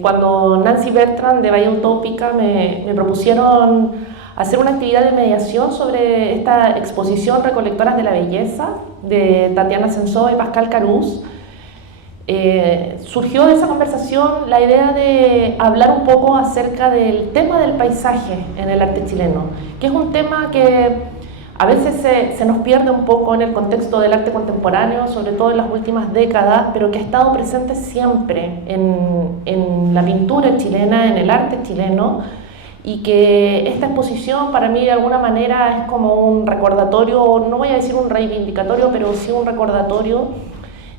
Cuando Nancy Bertrand de Bahía Utópica me propusieron hacer una actividad de mediación sobre esta exposición Recolectoras de la Belleza de Tatiana Sensoa y Pascal Carús, surgió de esa conversación la idea de hablar un poco acerca del tema del paisaje en el arte chileno, que es un tema que a veces se nos pierde un poco en el contexto del arte contemporáneo, sobre todo en las últimas décadas, pero que ha estado presente siempre en la pintura chilena, en el arte chileno, y que esta exposición para mí de alguna manera es como un recordatorio, no voy a decir un reivindicatorio, pero sí un recordatorio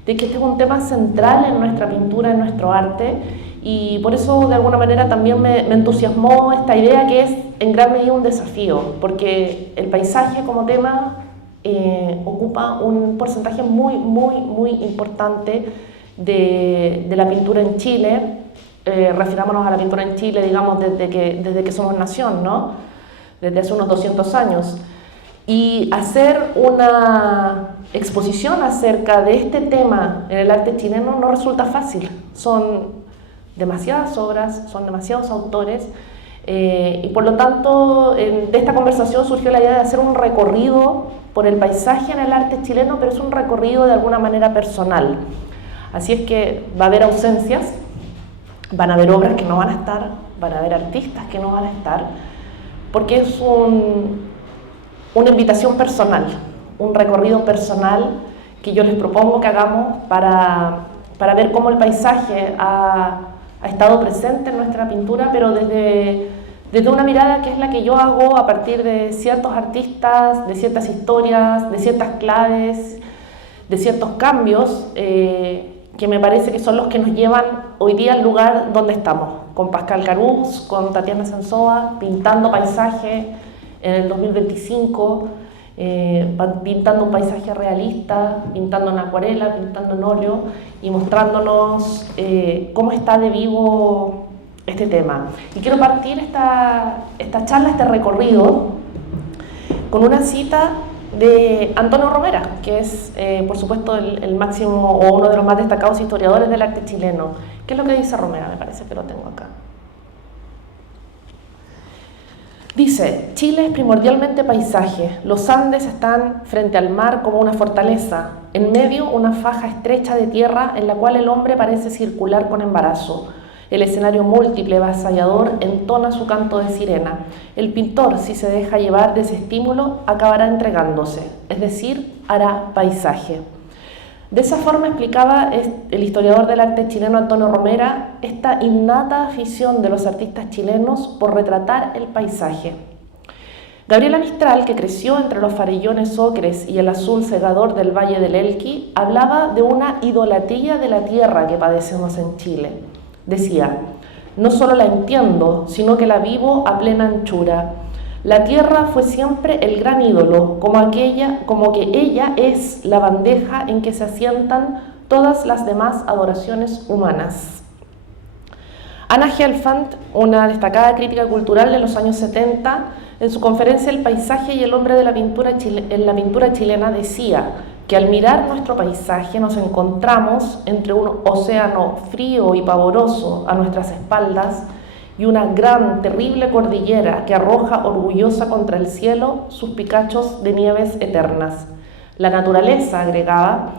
de que este es un tema central en nuestra pintura, en nuestro arte, y por eso de alguna manera también me entusiasmó esta idea, que es en gran medida un desafío, porque el paisaje como tema ocupa un porcentaje muy importante de la pintura en Chile. Refirámonos a la pintura en Chile, digamos, desde que somos nación, ¿no? Desde hace unos 200 años. Y hacer una exposición acerca de este tema en el arte chileno no resulta fácil. Son demasiadas obras, son demasiados autores, y por lo tanto de esta conversación surgió la idea de hacer un recorrido por el paisaje en el arte chileno, pero es un recorrido de alguna manera personal. Así es que va a haber ausencias, van a haber obras que no van a estar, van a haber artistas que no van a estar, porque es una invitación personal, un recorrido personal que yo les propongo que hagamos para ver cómo el paisaje ha estado presente en nuestra pintura, pero desde una mirada que es la que yo hago a partir de ciertos artistas, de ciertas historias, de ciertas claves, de ciertos cambios, que me parece que son los que nos llevan hoy día al lugar donde estamos, con Pascal Carús, con Tatiana Sensoa, pintando paisaje en el 2025, pintando un paisaje realista, pintando en acuarela, pintando en óleo y mostrándonos cómo está de vivo este tema. Y quiero partir esta charla, este recorrido, con una cita de Antonio Romera, que es, por supuesto, el máximo o uno de los más destacados historiadores del arte chileno. ¿Qué es lo que dice Romera? Me parece que lo tengo acá. Dice: Chile es primordialmente paisaje. Los Andes están frente al mar como una fortaleza. En medio, una faja estrecha de tierra en la cual el hombre parece circular con embarazo. El escenario múltiple, avasallador, entona su canto de sirena. El pintor, si se deja llevar de ese estímulo, acabará entregándose, es decir, hará paisaje. De esa forma explicaba el historiador del arte chileno Antonio Romera esta innata afición de los artistas chilenos por retratar el paisaje. Gabriela Mistral, que creció entre los farellones ocres y el azul cegador del Valle del Elqui, hablaba de una idolatría de la tierra que padecemos en Chile. Decía: no solo la entiendo, sino que la vivo a plena anchura. La tierra fue siempre el gran ídolo, como que ella es la bandeja en que se asientan todas las demás adoraciones humanas. Anna Gelfand, una destacada crítica cultural de los años 70, en su conferencia El paisaje y el hombre de la pintura en la pintura chilena, decía que al mirar nuestro paisaje nos encontramos entre un océano frío y pavoroso a nuestras espaldas y una gran, terrible cordillera que arroja orgullosa contra el cielo sus picachos de nieves eternas. La naturaleza, agregaba,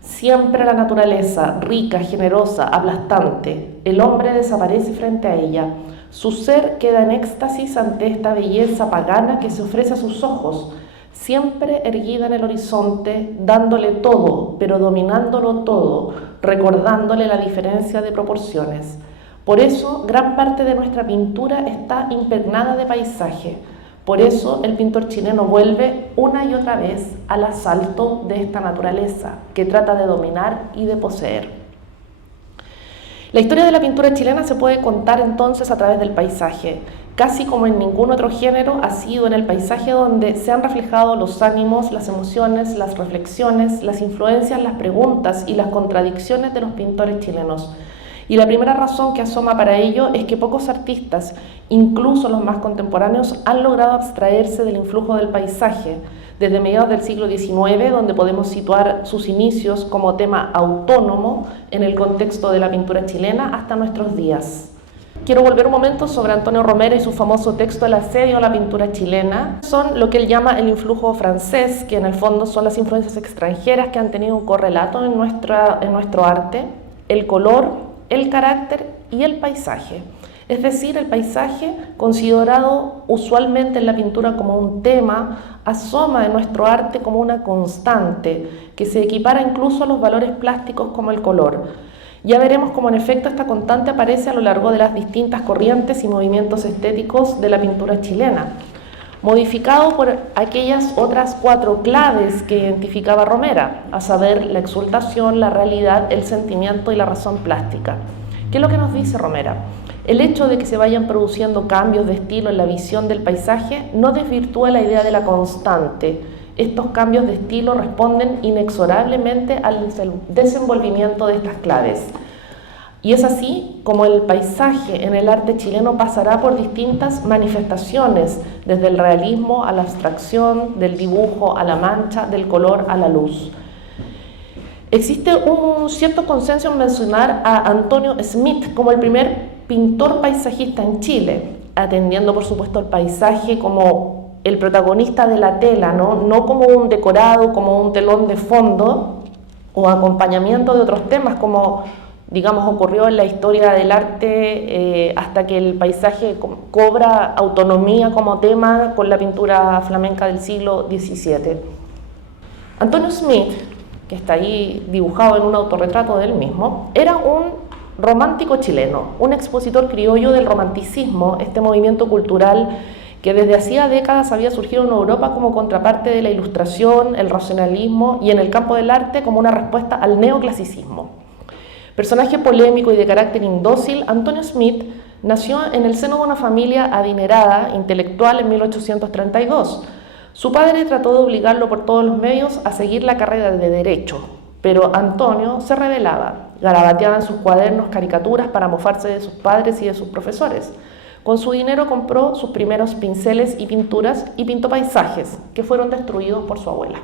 siempre la naturaleza, rica, generosa, aplastante. El hombre desaparece frente a ella. Su ser queda en éxtasis ante esta belleza pagana que se ofrece a sus ojos, siempre erguida en el horizonte, dándole todo, pero dominándolo todo, recordándole la diferencia de proporciones. Por eso, gran parte de nuestra pintura está impregnada de paisaje. Por eso, el pintor chileno vuelve una y otra vez al asalto de esta naturaleza, que trata de dominar y de poseer. La historia de la pintura chilena se puede contar entonces a través del paisaje. Casi como en ningún otro género, ha sido en el paisaje donde se han reflejado los ánimos, las emociones, las reflexiones, las influencias, las preguntas y las contradicciones de los pintores chilenos. Y la primera razón que asoma para ello es que pocos artistas, incluso los más contemporáneos, han logrado abstraerse del influjo del paisaje, desde mediados del siglo XIX, donde podemos situar sus inicios como tema autónomo en el contexto de la pintura chilena, hasta nuestros días. Quiero volver un momento sobre Antonio Romera y su famoso texto El asedio a la pintura chilena. Son lo que él llama el influjo francés, que en el fondo son las influencias extranjeras que han tenido un correlato en nuestro arte, el color, el carácter y el paisaje. Es decir, el paisaje, considerado usualmente en la pintura como un tema, asoma en nuestro arte como una constante, que se equipara incluso a los valores plásticos como el color. Ya veremos cómo en efecto esta constante aparece a lo largo de las distintas corrientes y movimientos estéticos de la pintura chilena, modificado por aquellas otras 4 claves que identificaba Romera, a saber, la exultación, la realidad, el sentimiento y la razón plástica. ¿Qué es lo que nos dice Romera? El hecho de que se vayan produciendo cambios de estilo en la visión del paisaje no desvirtúa la idea de la constante. Estos cambios de estilo responden inexorablemente al desenvolvimiento de estas claves. Y es así como el paisaje en el arte chileno pasará por distintas manifestaciones, desde el realismo a la abstracción, del dibujo a la mancha, del color a la luz. Existe un cierto consenso en mencionar a Antonio Smith como el primer pintor paisajista en Chile, atendiendo por supuesto al paisaje como el protagonista de la tela, no como un decorado, como un telón de fondo o acompañamiento de otros temas como, digamos, ocurrió en la historia del arte hasta que el paisaje cobra autonomía como tema con la pintura flamenca del siglo XVII. Antonio Smith, que está ahí dibujado en un autorretrato de él mismo, era un romántico chileno, un expositor criollo del romanticismo, este movimiento cultural que desde hacía décadas había surgido en Europa como contraparte de la ilustración, el racionalismo y en el campo del arte como una respuesta al neoclasicismo. Personaje polémico y de carácter indócil, Antonio Smith nació en el seno de una familia adinerada, intelectual, en 1832. Su padre trató de obligarlo por todos los medios a seguir la carrera de Derecho, pero Antonio se rebelaba, garabateaba en sus cuadernos caricaturas para mofarse de sus padres y de sus profesores. Con su dinero compró sus primeros pinceles y pinturas y pintó paisajes que fueron destruidos por su abuela.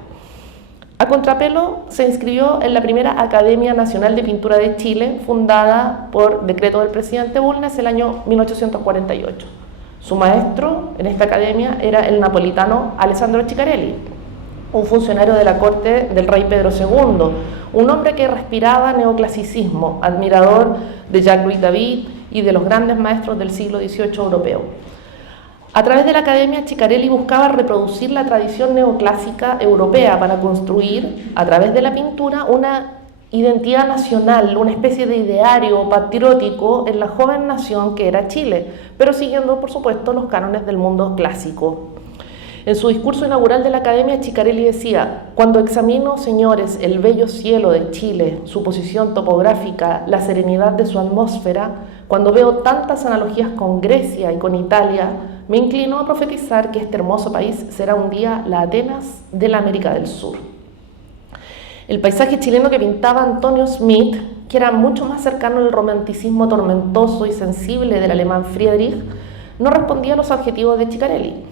A contrapelo se inscribió en la primera Academia Nacional de Pintura de Chile, fundada por decreto del presidente Bulnes el año 1848. Su maestro en esta academia era el napolitano Alessandro Ciccarelli, un funcionario de la corte del rey Pedro II, un hombre que respiraba neoclasicismo, admirador de Jacques-Louis David y de los grandes maestros del siglo XVIII europeo. A través de la academia, Ciccarelli buscaba reproducir la tradición neoclásica europea para construir, a través de la pintura, una identidad nacional, una especie de ideario patriótico en la joven nación que era Chile, pero siguiendo, por supuesto, los cánones del mundo clásico. En su discurso inaugural de la Academia, Ciccarelli decía: «Cuando examino, señores, el bello cielo de Chile, su posición topográfica, la serenidad de su atmósfera, cuando veo tantas analogías con Grecia y con Italia, me inclino a profetizar que este hermoso país será un día la Atenas de la América del Sur». El paisaje chileno que pintaba Antonio Smith, que era mucho más cercano al romanticismo tormentoso y sensible del alemán Friedrich, no respondía a los objetivos de Ciccarelli.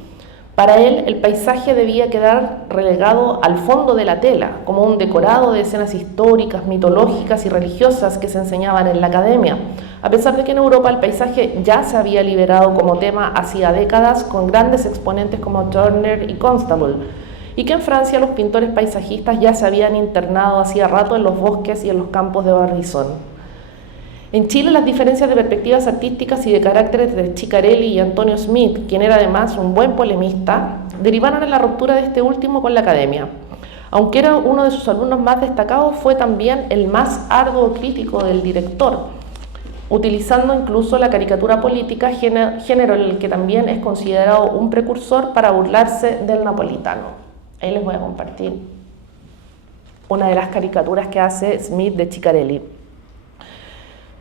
Para él, el paisaje debía quedar relegado al fondo de la tela, como un decorado de escenas históricas, mitológicas y religiosas que se enseñaban en la academia, a pesar de que en Europa el paisaje ya se había liberado como tema hacía décadas con grandes exponentes como Turner y Constable, y que en Francia los pintores paisajistas ya se habían internado hacía rato en los bosques y en los campos de Barbizon. En Chile, las diferencias de perspectivas artísticas y de caracteres de Ciccarelli y Antonio Smith, quien era además un buen polemista, derivaron en la ruptura de este último con la academia. Aunque era uno de sus alumnos más destacados, fue también el más arduo crítico del director, utilizando incluso la caricatura política, género en el que también es considerado un precursor para burlarse del napolitano. Ahí les voy a compartir una de las caricaturas que hace Smith de Ciccarelli.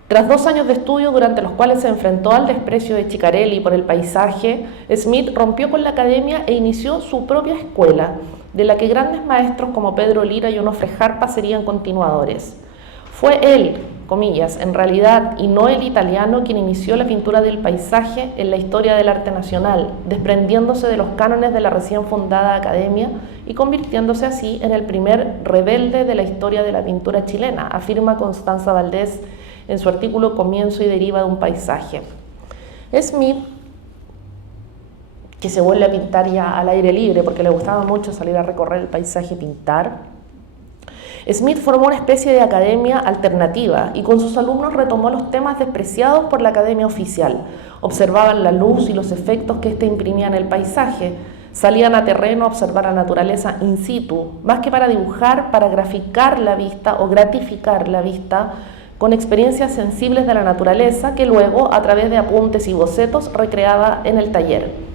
Tras 2 años de estudio durante los cuales se enfrentó al desprecio de Ciccarelli por el paisaje, Smith rompió con la academia e inició su propia escuela, de la que grandes maestros como Pedro Lira y Onofre Jarpa serían continuadores. Fue él, comillas, en realidad, y no el italiano quien inició la pintura del paisaje en la historia del arte nacional, desprendiéndose de los cánones de la recién fundada academia y convirtiéndose así en el primer rebelde de la historia de la pintura chilena, afirma Constanza Valdés en su artículo Comienzo y deriva de un paisaje. Smith, que se vuelve a pintar ya al aire libre porque le gustaba mucho salir a recorrer el paisaje y pintar, Smith formó una especie de academia alternativa y con sus alumnos retomó los temas despreciados por la academia oficial. Observaban la luz y los efectos que éste imprimía en el paisaje. Salían a terreno a observar la naturaleza in situ, más que para dibujar, para graficar la vista o gratificar la vista con experiencias sensibles de la naturaleza que luego, a través de apuntes y bocetos, recreaba en el taller.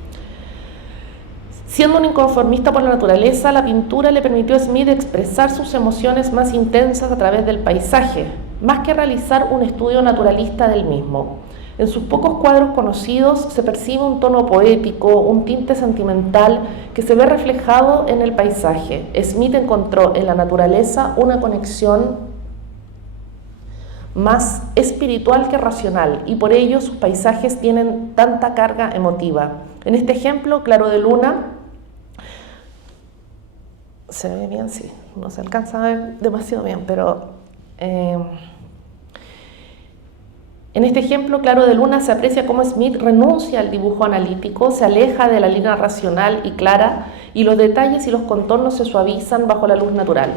Siendo un inconformista por la naturaleza, la pintura le permitió a Smith expresar sus emociones más intensas a través del paisaje, más que realizar un estudio naturalista del mismo. En sus pocos cuadros conocidos se percibe un tono poético, un tinte sentimental que se ve reflejado en el paisaje. Smith encontró en la naturaleza una conexión más espiritual que racional y por ello sus paisajes tienen tanta carga emotiva. En este ejemplo, Claro de Luna, se ve bien, sí, no se alcanza a ver demasiado bien, pero en este ejemplo, Claro de Luna, se aprecia cómo Smith renuncia al dibujo analítico, se aleja de la línea racional y clara, y los detalles y los contornos se suavizan bajo la luz natural.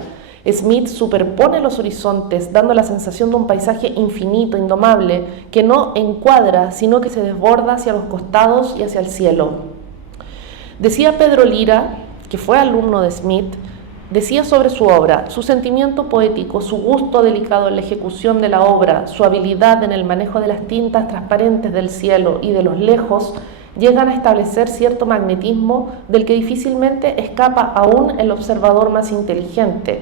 Smith superpone los horizontes, dando la sensación de un paisaje infinito, indomable, que no encuadra, sino que se desborda hacia los costados y hacia el cielo. Decía Pedro Lira, que fue alumno de Smith, decía sobre su obra: su sentimiento poético, su gusto delicado en la ejecución de la obra, su habilidad en el manejo de las tintas transparentes del cielo y de los lejos, llegan a establecer cierto magnetismo del que difícilmente escapa aún el observador más inteligente.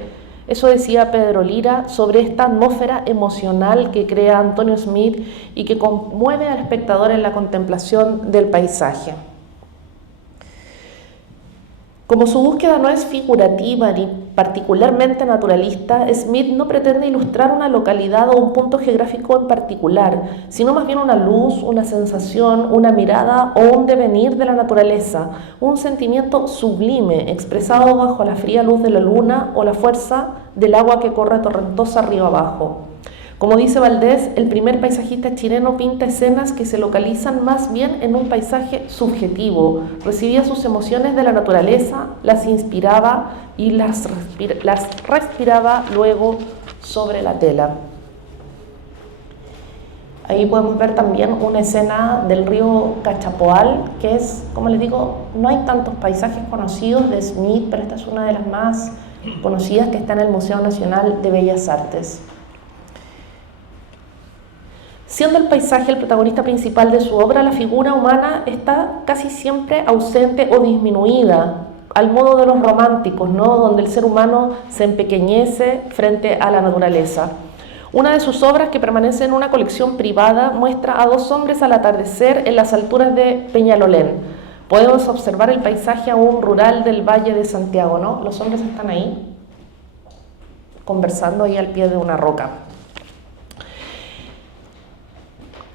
Eso decía Pedro Lira sobre esta atmósfera emocional que crea Antonio Smith y que conmueve al espectador en la contemplación del paisaje. Como su búsqueda no es figurativa ni particularmente naturalista, Smith no pretende ilustrar una localidad o un punto geográfico en particular, sino más bien una luz, una sensación, una mirada o un devenir de la naturaleza, un sentimiento sublime expresado bajo la fría luz de la luna o la fuerza del agua que corre torrentosa río abajo. Como dice Valdés, el primer paisajista chileno pinta escenas que se localizan más bien en un paisaje subjetivo. Recibía sus emociones de la naturaleza, las inspiraba y las respiraba luego sobre la tela. Ahí podemos ver también una escena del río Cachapoal, que es, como les digo, no hay tantos paisajes conocidos de Smith, pero esta es una de las más conocidas que está en el Museo Nacional de Bellas Artes. Siendo el paisaje el protagonista principal de su obra, la figura humana está casi siempre ausente o disminuida, al modo de los románticos, ¿no? Donde el ser humano se empequeñece frente a la naturaleza. Una de sus obras, que permanece en una colección privada, muestra a dos hombres al atardecer en las alturas de Peñalolén. Podemos observar el paisaje aún rural del Valle de Santiago, ¿no? Los hombres están ahí, conversando ahí al pie de una roca.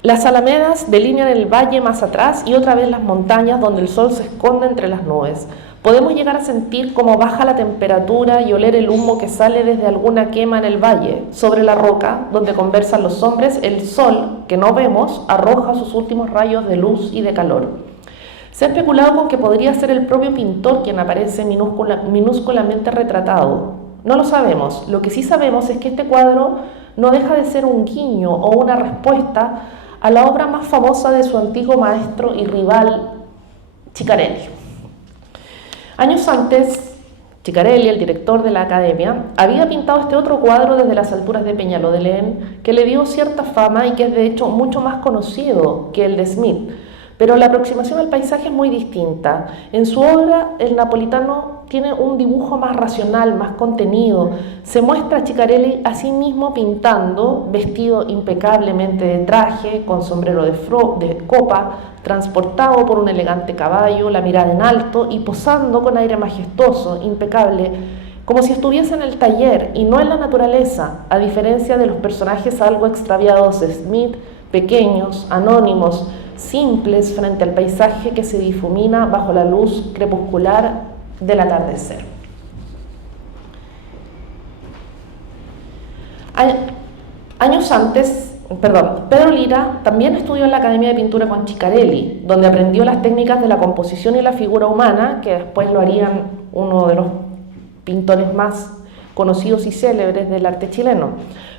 Las alamedas delinean el valle más atrás y otra vez las montañas donde el sol se esconde entre las nubes. Podemos llegar a sentir cómo baja la temperatura y oler el humo que sale desde alguna quema en el valle. Sobre la roca, donde conversan los hombres, el sol, que no vemos, arroja sus últimos rayos de luz y de calor. Se ha especulado con que podría ser el propio pintor quien aparece minúsculamente retratado. No lo sabemos. Lo que sí sabemos es que este cuadro no deja de ser un guiño o una respuesta a la obra más famosa de su antiguo maestro y rival, Ciccarelli. Años antes, Ciccarelli, el director de la Academia, había pintado este otro cuadro desde las alturas de Peñalolén, que le dio cierta fama y que es de hecho mucho más conocido que el de Smith. Pero la aproximación al paisaje es muy distinta. En su obra, el napolitano tiene un dibujo más racional, más contenido. Se muestra a Ciccarelli a sí mismo pintando, vestido impecablemente de traje, con sombrero de copa, transportado por un elegante caballo, la mirada en alto y posando con aire majestuoso, impecable, como si estuviese en el taller y no en la naturaleza, a diferencia de los personajes algo extraviados de Smith, pequeños, anónimos, simples frente al paisaje que se difumina bajo la luz crepuscular del atardecer. Años antes, Pedro Lira también estudió en la Academia de Pintura con Ciccarelli, donde aprendió las técnicas de la composición y la figura humana, que después lo harían uno de los pintores más conocidos y célebres del arte chileno.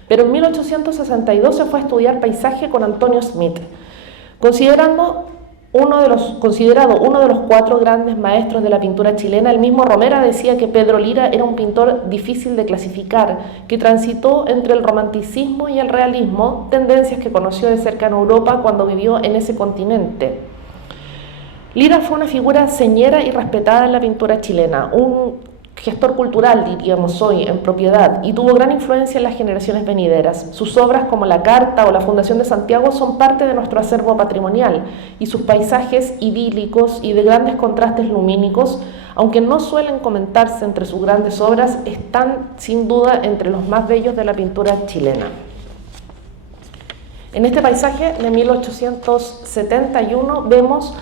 Pero en 1862 se fue a estudiar paisaje con Antonio Smith, considerado uno de los 4 grandes maestros de la pintura chilena. El mismo Romera decía que Pedro Lira era un pintor difícil de clasificar, que transitó entre el romanticismo y el realismo, tendencias que conoció de cerca en Europa cuando vivió en ese continente. Lira fue una figura señera y respetada en la pintura chilena, un gestor cultural, diríamos hoy, en propiedad, y tuvo gran influencia en las generaciones venideras. Sus obras como La Carta o La Fundación de Santiago son parte de nuestro acervo patrimonial, y sus paisajes idílicos y de grandes contrastes lumínicos, aunque no suelen comentarse entre sus grandes obras, están sin duda entre los más bellos de la pintura chilena. En este paisaje de 1871 vemos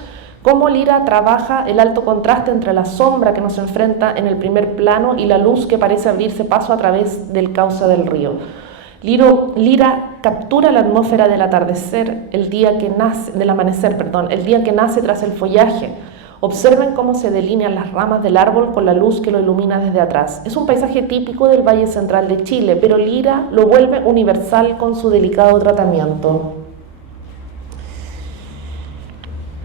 cómo Lira trabaja el alto contraste entre la sombra que nos enfrenta en el primer plano y la luz que parece abrirse paso a través del cauce del río. Lira captura la atmósfera del amanecer, el día que nace tras el follaje. Observen cómo se delinean las ramas del árbol con la luz que lo ilumina desde atrás. Es un paisaje típico del Valle Central de Chile, pero Lira lo vuelve universal con su delicado tratamiento.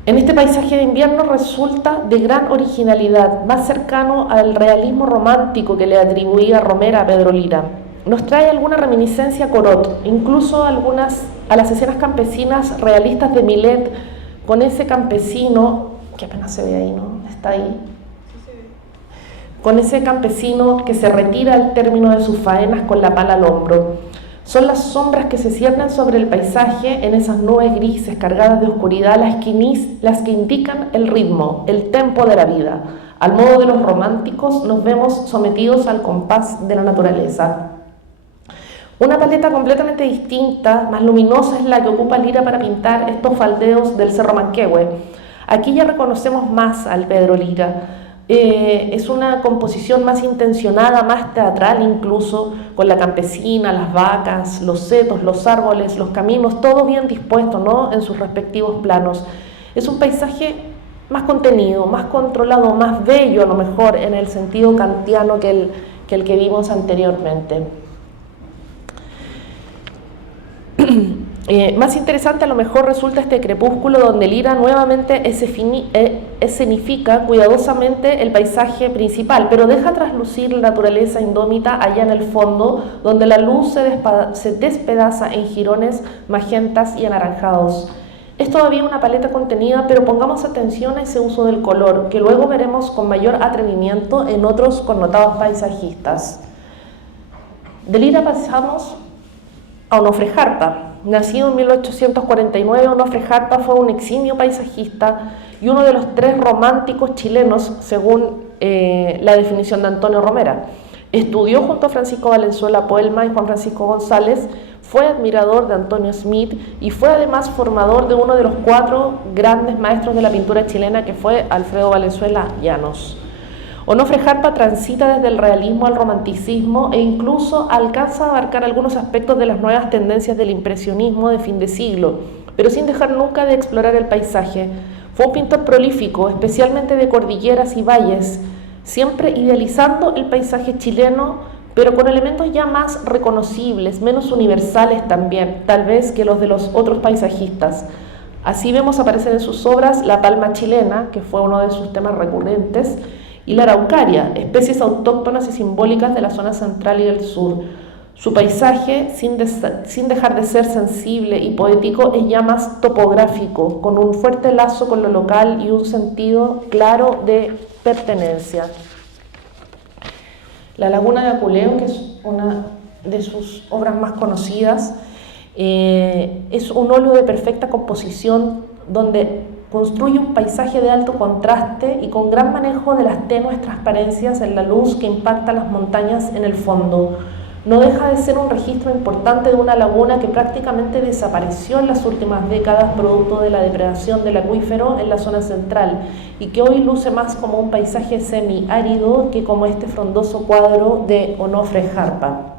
En este paisaje de invierno resulta de gran originalidad, más cercano al realismo romántico que le atribuía Romera a Pedro Lira. Nos trae alguna reminiscencia a Corot, incluso a las escenas campesinas realistas de Millet, con ese campesino, que apenas se ve ahí, ¿no? Está ahí. Sí se ve. Con ese campesino que se retira al término de sus faenas con la pala al hombro. Son las sombras que se ciernen sobre el paisaje en esas nubes grises cargadas de oscuridad las que indican el ritmo, el tempo de la vida. Al modo de los románticos nos vemos sometidos al compás de la naturaleza. Una paleta completamente distinta, más luminosa, es la que ocupa Lira para pintar estos faldeos del Cerro Manquehue. Aquí ya reconocemos más al Pedro Lira. Es una composición más intencionada, más teatral incluso, con la campesina, las vacas, los setos, los árboles, los caminos, todo bien dispuesto, ¿no?, en sus respectivos planos. Es un paisaje más contenido, más controlado, más bello a lo mejor en el sentido kantiano que el que vimos anteriormente. Más interesante a lo mejor resulta este crepúsculo donde Lira nuevamente escenifica cuidadosamente el paisaje principal, pero deja traslucir la naturaleza indómita allá en el fondo, donde la luz se despedaza en jirones magentas y anaranjados. Es todavía una paleta contenida, pero pongamos atención a ese uso del color, que luego veremos con mayor atrevimiento en otros connotados paisajistas. De Lira pasamos a Onofre Jarpa. Nacido en 1849, Onofre Jarpa fue un eximio paisajista y uno de los 3 románticos chilenos, según la definición de Antonio Romera. Estudió junto a Francisco Valenzuela Puelma y Juan Francisco González, fue admirador de Antonio Smith y fue además formador de uno de los 4 grandes maestros de la pintura chilena, que fue Alfredo Valenzuela Llanos. Onofre Jarpa transita desde el realismo al romanticismo e incluso alcanza a abarcar algunos aspectos de las nuevas tendencias del impresionismo de fin de siglo, pero sin dejar nunca de explorar el paisaje. Fue un pintor prolífico, especialmente de cordilleras y valles, siempre idealizando el paisaje chileno, pero con elementos ya más reconocibles, menos universales también, tal vez que los de los otros paisajistas. Así vemos aparecer en sus obras la palma chilena, que fue uno de sus temas recurrentes, y la araucaria, especies autóctonas y simbólicas de la zona central y del sur. Su paisaje, sin dejar de ser sensible y poético, es ya más topográfico, con un fuerte lazo con lo local y un sentido claro de pertenencia. La Laguna de Aculeo, que es una de sus obras más conocidas, es un óleo de perfecta composición donde construye un paisaje de alto contraste y con gran manejo de las tenues transparencias en la luz que impacta las montañas en el fondo. No deja de ser un registro importante de una laguna que prácticamente desapareció en las últimas décadas producto de la depredación del acuífero en la zona central y que hoy luce más como un paisaje semiárido que como este frondoso cuadro de Onofre Jarpa.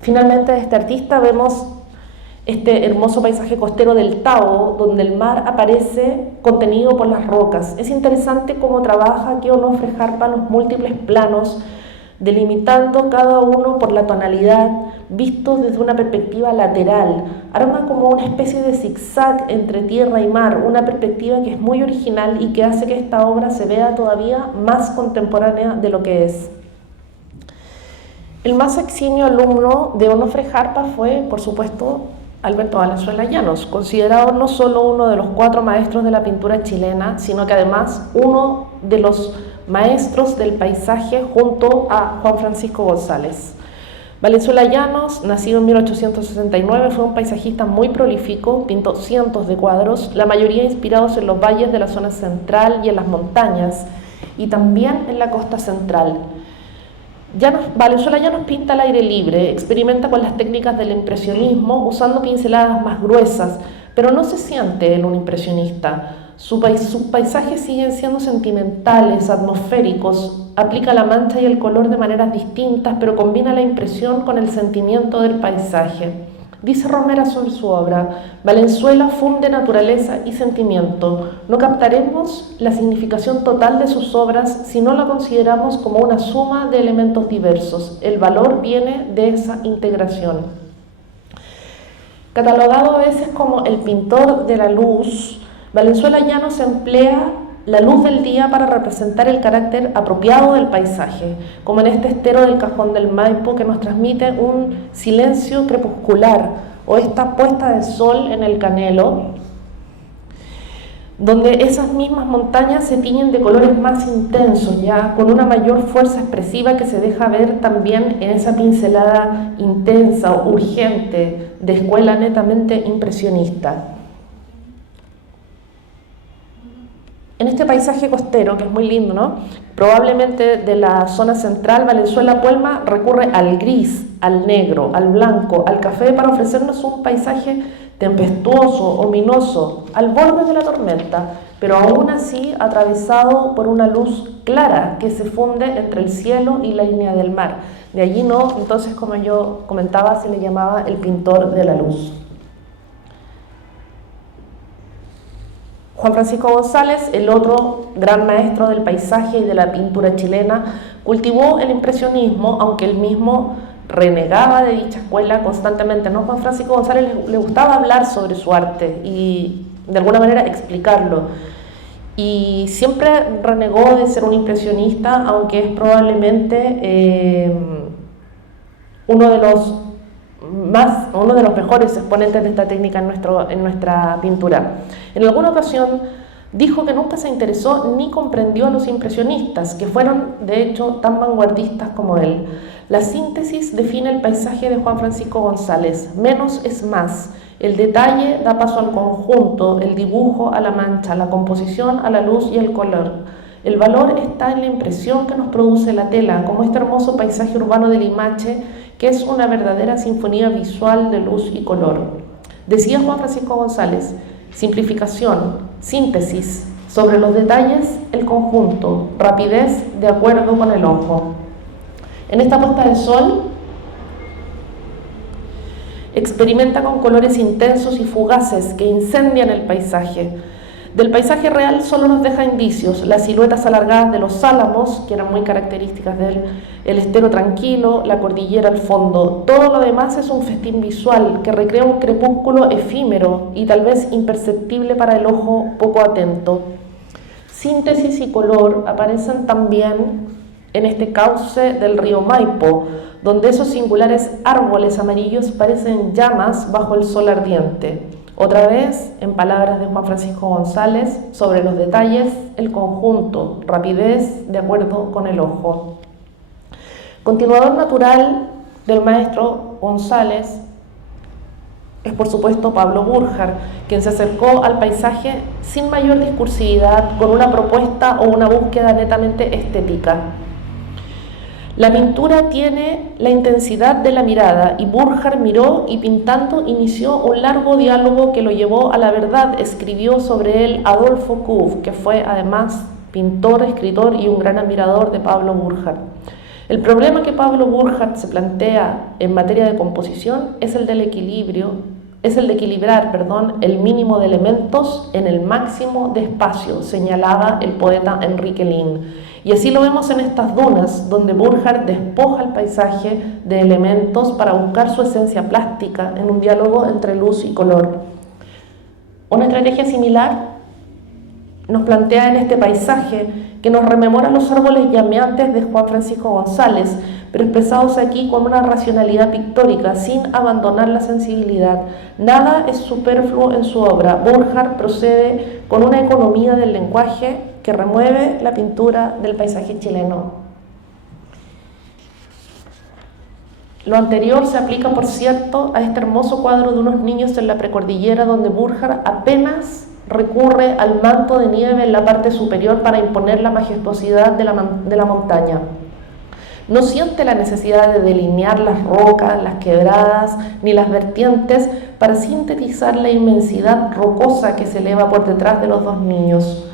Finalmente, de este artista vemos este hermoso paisaje costero del Tao, donde el mar aparece contenido por las rocas. Es interesante cómo trabaja aquí Onofre Jarpa los múltiples planos, delimitando cada uno por la tonalidad, vistos desde una perspectiva lateral. Arma como una especie de zigzag entre tierra y mar, una perspectiva que es muy original y que hace que esta obra se vea todavía más contemporánea de lo que es. El más eximio alumno de Onofre Jarpa fue, por supuesto, Alberto Valenzuela Llanos, considerado no solo uno de los 4 maestros de la pintura chilena, sino que además uno de los maestros del paisaje junto a Juan Francisco González. Valenzuela Llanos, nacido en 1869, fue un paisajista muy prolífico, pintó cientos de cuadros, la mayoría inspirados en los valles de la zona central y en las montañas, y también en la costa central. Valenzuela Llanos pinta al aire libre, experimenta con las técnicas del impresionismo usando pinceladas más gruesas, pero no se siente en un impresionista. Sus paisajes siguen siendo sentimentales, atmosféricos, aplica la mancha y el color de maneras distintas, pero combina la impresión con el sentimiento del paisaje. Dice Romera sobre su obra: Valenzuela funde naturaleza y sentimiento. No captaremos la significación total de sus obras si no la consideramos como una suma de elementos diversos. El valor viene de esa integración. Catalogado a veces como el pintor de la luz, Valenzuela Llanos emplea la luz del día para representar el carácter apropiado del paisaje, como en este estero del Cajón del Maipo que nos transmite un silencio crepuscular, o esta puesta de sol en el Canelo, donde esas mismas montañas se tiñen de colores más intensos, ya con una mayor fuerza expresiva que se deja ver también en esa pincelada intensa o urgente de escuela netamente impresionista. En este paisaje costero, que es muy lindo, ¿no? Probablemente de la zona central, Valenzuela Puelma recurre al gris, al negro, al blanco, al café para ofrecernos un paisaje tempestuoso, ominoso, al borde de la tormenta, pero aún así atravesado por una luz clara que se funde entre el cielo y la línea del mar. De allí no, entonces, como yo comentaba, se le llamaba el pintor de la luz. Juan Francisco González, el otro gran maestro del paisaje y de la pintura chilena, cultivó el impresionismo, aunque él mismo renegaba de dicha escuela constantemente, ¿no? Juan Francisco González le gustaba hablar sobre su arte y de alguna manera explicarlo. Y siempre renegó de ser un impresionista, aunque es probablemente uno de los mejores exponentes de esta técnica en nuestra pintura. En alguna ocasión dijo que nunca se interesó ni comprendió a los impresionistas, que fueron de hecho tan vanguardistas como él. La síntesis define el paisaje de Juan Francisco González: menos es más. El detalle da paso al conjunto, el dibujo a la mancha, la composición a la luz y el color. El valor está en la impresión que nos produce la tela, como este hermoso paisaje urbano de Limache, que es una verdadera sinfonía visual de luz y color. Decía Juan Francisco González: simplificación, síntesis, sobre los detalles el conjunto, rapidez de acuerdo con el ojo. En esta puesta de sol experimenta con colores intensos y fugaces que incendian el paisaje. Del paisaje real solo nos deja indicios: las siluetas alargadas de los álamos, que eran muy características de él, el estero tranquilo, la cordillera al fondo. Todo lo demás es un festín visual que recrea un crepúsculo efímero y tal vez imperceptible para el ojo poco atento. Síntesis y color aparecen también en este cauce del río Maipo, donde esos singulares árboles amarillos parecen llamas bajo el sol ardiente. Otra vez, en palabras de Juan Francisco González, sobre los detalles, el conjunto, rapidez de acuerdo con el ojo. Continuador natural del maestro González es por supuesto Pablo Burjar, quien se acercó al paisaje sin mayor discursividad, con una propuesta o una búsqueda netamente estética. La pintura tiene la intensidad de la mirada y Burjar miró y pintando inició un largo diálogo que lo llevó a la verdad. Escribió sobre él Adolfo Kuff, que fue además pintor, escritor y un gran admirador de Pablo Burjar. El problema que Pablo Burjar se plantea en materia de composición es el del equilibrio, es el de equilibrar, el mínimo de elementos en el máximo de espacio, señalaba el poeta Enrique Lin. Y así lo vemos en estas dunas, donde Burjar despoja el paisaje de elementos para buscar su esencia plástica en un diálogo entre luz y color. Una estrategia similar nos plantea en este paisaje que nos rememora los árboles llameantes de Juan Francisco González, pero expresados aquí con una racionalidad pictórica, sin abandonar la sensibilidad. Nada es superfluo en su obra. Burjar procede con una economía del lenguaje que remueve la pintura del paisaje chileno. Lo anterior se aplica, por cierto, a este hermoso cuadro de unos niños en la precordillera, donde Burjar apenas recurre al manto de nieve en la parte superior para imponer la majestuosidad de la montaña. No siente la necesidad de delinear las rocas, las quebradas, ni las vertientes para sintetizar la inmensidad rocosa que se eleva por detrás de los dos niños.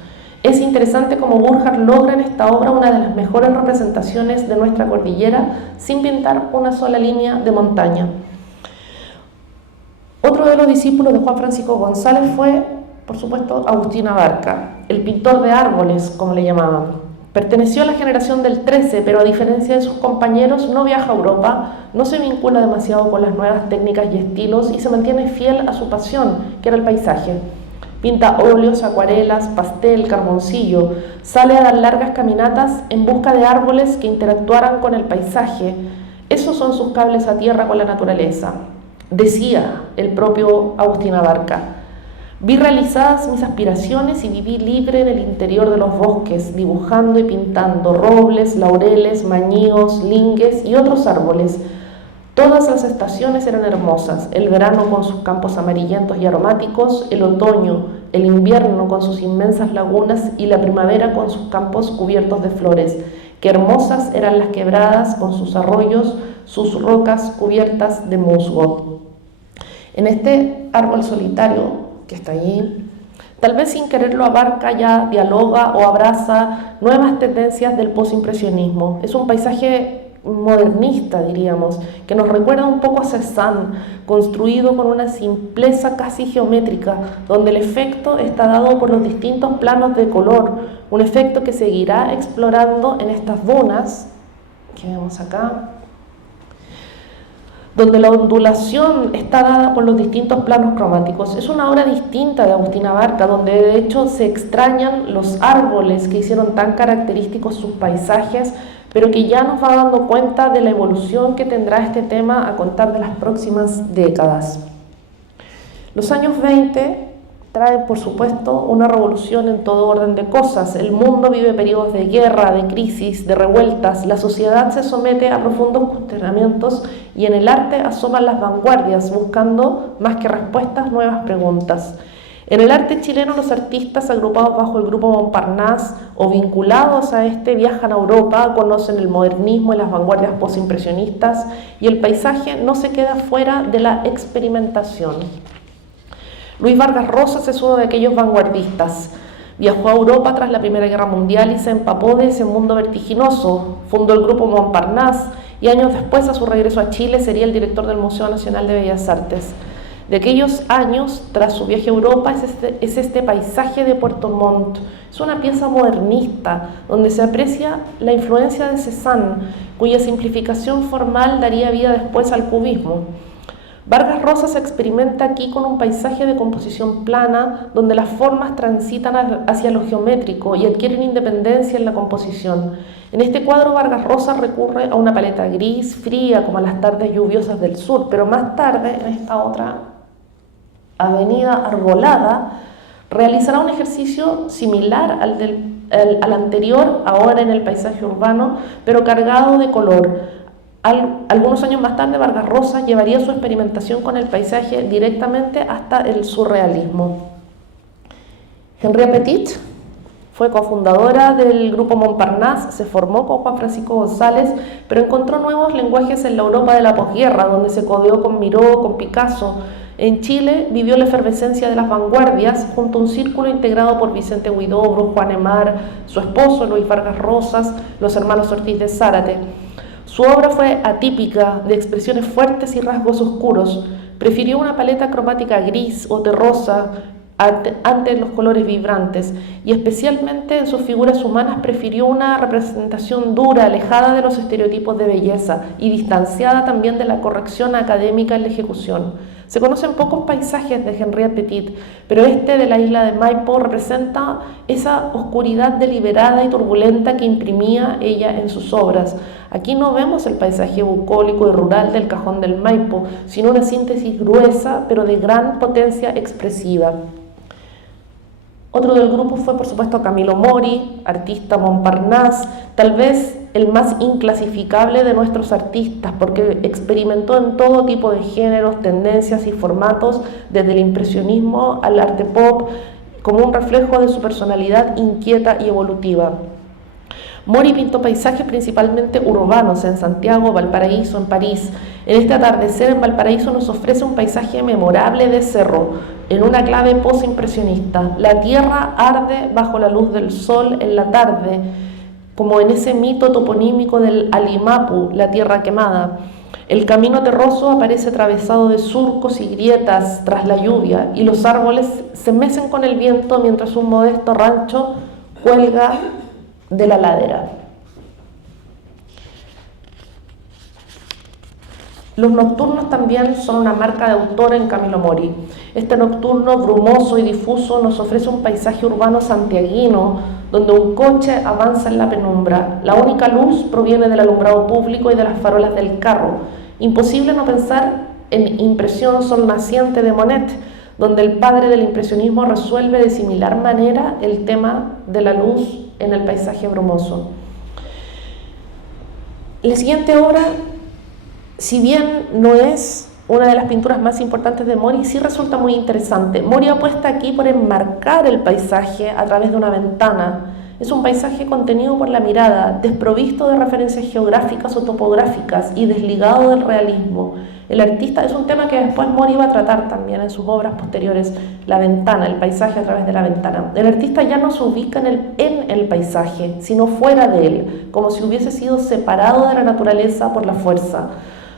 Es interesante cómo Burjar logra en esta obra una de las mejores representaciones de nuestra cordillera sin pintar una sola línea de montaña. Otro de los discípulos de Juan Francisco González fue, por supuesto, Agustín Abarca, el pintor de árboles, como le llamaban. Perteneció a la generación del 13, pero a diferencia de sus compañeros no viaja a Europa, no se vincula demasiado con las nuevas técnicas y estilos y se mantiene fiel a su pasión, que era el paisaje. Pinta óleos, acuarelas, pastel, carboncillo, sale a dar largas caminatas en busca de árboles que interactuaran con el paisaje. Esos son sus cables a tierra con la naturaleza. Decía el propio Agustín Abarca: vi realizadas mis aspiraciones y viví libre en el interior de los bosques, dibujando y pintando robles, laureles, mañíos, lingues y otros árboles. Todas las estaciones eran hermosas, el verano con sus campos amarillentos y aromáticos, el otoño, el invierno con sus inmensas lagunas y la primavera con sus campos cubiertos de flores. Qué hermosas eran las quebradas con sus arroyos, sus rocas cubiertas de musgo. En este árbol solitario que está allí, tal vez sin quererlo, Abarca ya dialoga o abraza nuevas tendencias del posimpresionismo. Es un paisaje modernista, diríamos, que nos recuerda un poco a Cézanne, construido con una simpleza casi geométrica, donde el efecto está dado por los distintos planos de color, un efecto que seguirá explorando en estas dunas que vemos acá, donde la ondulación está dada por los distintos planos cromáticos. Es una obra distinta de Agustín Abarca, donde de hecho se extrañan los árboles que hicieron tan característicos sus paisajes, pero que ya nos va dando cuenta de la evolución que tendrá este tema a contar de las próximas décadas. Los años 20 traen, por supuesto, una revolución en todo orden de cosas. El mundo vive periodos de guerra, de crisis, de revueltas. La sociedad se somete a profundos cuestionamientos y en el arte asoman las vanguardias, buscando, más que respuestas, nuevas preguntas. En el arte chileno, los artistas agrupados bajo el grupo Montparnasse o vinculados a este viajan a Europa, conocen el modernismo y las vanguardias postimpresionistas, y el paisaje no se queda fuera de la experimentación. Luis Vargas Rosas es uno de aquellos vanguardistas. Viajó a Europa tras la Primera Guerra Mundial y se empapó de ese mundo vertiginoso. Fundó el grupo Montparnasse y años después, a su regreso a Chile, sería el director del Museo Nacional de Bellas Artes. De aquellos años, tras su viaje a Europa, es este paisaje de Puerto Montt. Es una pieza modernista donde se aprecia la influencia de Cézanne, cuya simplificación formal daría vida después al cubismo. Vargas Rosas experimenta aquí con un paisaje de composición plana, donde las formas transitan hacia lo geométrico y adquieren independencia en la composición. En este cuadro, Vargas Rosas recurre a una paleta gris, fría, como a las tardes lluviosas del sur, pero más tarde, en esta otra avenida arbolada, realizará un ejercicio similar al anterior, ahora en el paisaje urbano, pero cargado de color. Algunos años más tarde, Vargas Rosas llevaría su experimentación con el paisaje directamente hasta el surrealismo. Henriette Petit fue cofundadora del grupo Montparnasse, se formó con Juan Francisco González, pero encontró nuevos lenguajes en la Europa de la posguerra, donde se codeó con Miró, con Picasso. En Chile vivió la efervescencia de las vanguardias junto a un círculo integrado por Vicente Huidobro, Juan Emar, su esposo Luis Vargas Rosas, los hermanos Ortiz de Zárate. Su obra fue atípica, de expresiones fuertes y rasgos oscuros. Prefirió una paleta cromática gris o terrosa ante los colores vibrantes, y especialmente en sus figuras humanas prefirió una representación dura, alejada de los estereotipos de belleza y distanciada también de la corrección académica en la ejecución. Se conocen pocos paisajes de Henriette Petit, pero este de la isla de Maipo representa esa oscuridad deliberada y turbulenta que imprimía ella en sus obras. Aquí no vemos el paisaje bucólico y rural del Cajón del Maipo, sino una síntesis gruesa, pero de gran potencia expresiva. Otro del grupo fue, por supuesto, Camilo Mori, artista Montparnasse, tal vez el más inclasificable de nuestros artistas, porque experimentó en todo tipo de géneros, tendencias y formatos, desde el impresionismo al arte pop, como un reflejo de su personalidad inquieta y evolutiva. Mori pintó paisajes principalmente urbanos en Santiago, Valparaíso, en París. En este atardecer en Valparaíso nos ofrece un paisaje memorable de cerro, en una clave posimpresionista. La tierra arde bajo la luz del sol en la tarde, como en ese mito toponímico del Alimapu, la tierra quemada. El camino terroso aparece atravesado de surcos y grietas tras la lluvia, y los árboles se mecen con el viento mientras un modesto rancho cuelga de la ladera. Los nocturnos también son una marca de autor en Camilo Mori. Este nocturno brumoso y difuso nos ofrece un paisaje urbano santiaguino, donde un coche avanza en la penumbra. La única luz proviene del alumbrado público y de las farolas del carro. Imposible no pensar en Impresión Sol Naciente de Monet, donde el padre del impresionismo resuelve de similar manera el tema de la luz en el paisaje brumoso. La siguiente obra, si bien no es una de las pinturas más importantes de Mori, sí resulta muy interesante. Mori apuesta aquí por enmarcar el paisaje a través de una ventana. Es un paisaje contenido por la mirada, desprovisto de referencias geográficas o topográficas y desligado del realismo. El artista, es un tema que después Mori va a tratar también en sus obras posteriores, la ventana, el paisaje a través de la ventana. El artista ya no se ubica en el paisaje, sino fuera de él, como si hubiese sido separado de la naturaleza por la fuerza.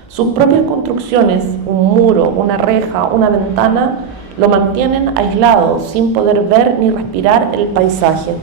Sus propias construcciones, un muro, una reja, una ventana, lo mantienen aislado, sin poder ver ni respirar el paisaje.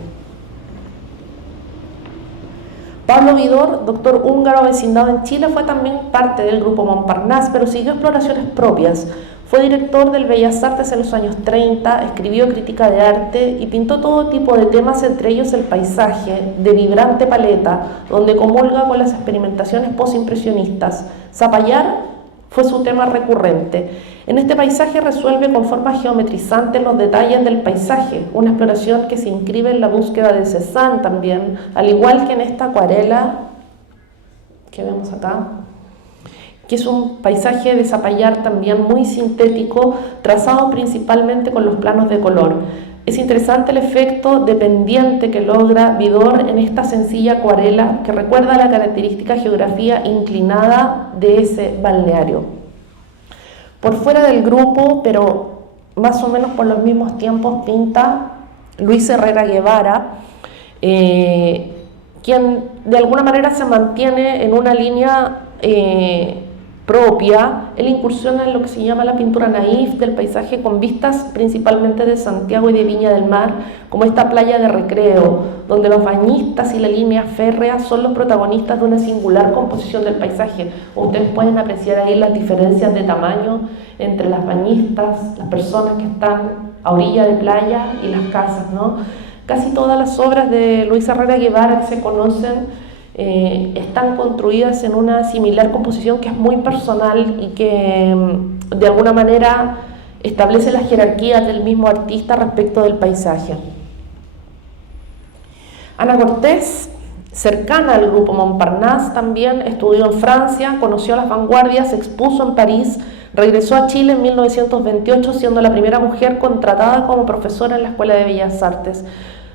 Pablo Vidor, doctor húngaro avecindado en Chile, fue también parte del grupo Montparnasse, pero siguió exploraciones propias. Fue director del Bellas Artes en los años 30, escribió crítica de arte y pintó todo tipo de temas, entre ellos el paisaje, de vibrante paleta, donde comulga con las experimentaciones posimpresionistas. Zapallar fue su tema recurrente. En este paisaje resuelve con formas geometrizantes los detalles del paisaje, una exploración que se inscribe en la búsqueda de Cézanne también, al igual que en esta acuarela que vemos acá, que es un paisaje de Zapallar también muy sintético, trazado principalmente con los planos de color. Es interesante el efecto dependiente que logra Vidor en esta sencilla acuarela que recuerda la característica geografía inclinada de ese balneario. Por fuera del grupo, pero más o menos por los mismos tiempos, pinta Luis Herrera Guevara, quien de alguna manera se mantiene en una línea propia. Él incursiona en lo que se llama la pintura naif del paisaje, con vistas principalmente de Santiago y de Viña del Mar, como esta playa de recreo, donde los bañistas y la línea férrea son los protagonistas de una singular composición del paisaje. Ustedes pueden apreciar ahí las diferencias de tamaño entre las bañistas, las personas que están a orilla de playa y las casas, ¿no? Casi todas las obras de Luis Herrera Guevara que se conocen están construidas en una similar composición que es muy personal y que de alguna manera establece las jerarquías del mismo artista respecto del paisaje. Ana Cortés cercana al grupo Montparnasse también, estudió en Francia, conoció las vanguardias, expuso en París, regresó a Chile en 1928 siendo la primera mujer contratada como profesora en la Escuela de Bellas Artes.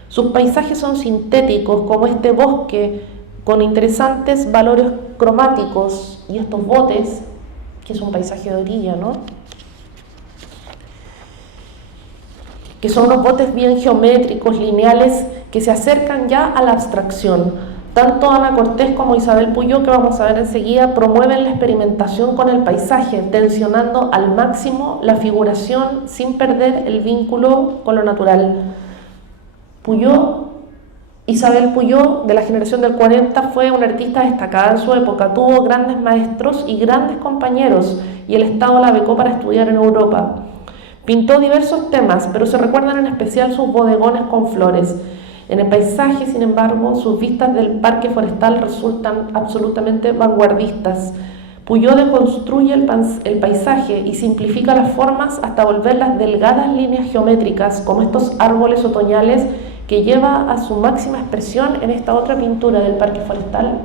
Sus paisajes son sintéticos, como este bosque, con interesantes valores cromáticos, y estos botes, que es un paisaje de orilla, ¿no? Que son unos botes bien geométricos, lineales, que se acercan ya a la abstracción. Tanto Ana Cortés como Isabel Puyó, que vamos a ver enseguida, promueven la experimentación con el paisaje, tensionando al máximo la figuración sin perder el vínculo con lo natural. Isabel Puyó, de la generación del 40, fue una artista destacada en su época, tuvo grandes maestros y grandes compañeros, y el Estado la becó para estudiar en Europa. Pintó diversos temas, pero se recuerdan en especial sus bodegones con flores. En el paisaje, sin embargo, sus vistas del parque forestal resultan absolutamente vanguardistas. Puyó deconstruye el paisaje y simplifica las formas hasta volverlas delgadas líneas geométricas, como estos árboles otoñales que lleva a su máxima expresión en esta otra pintura del parque forestal,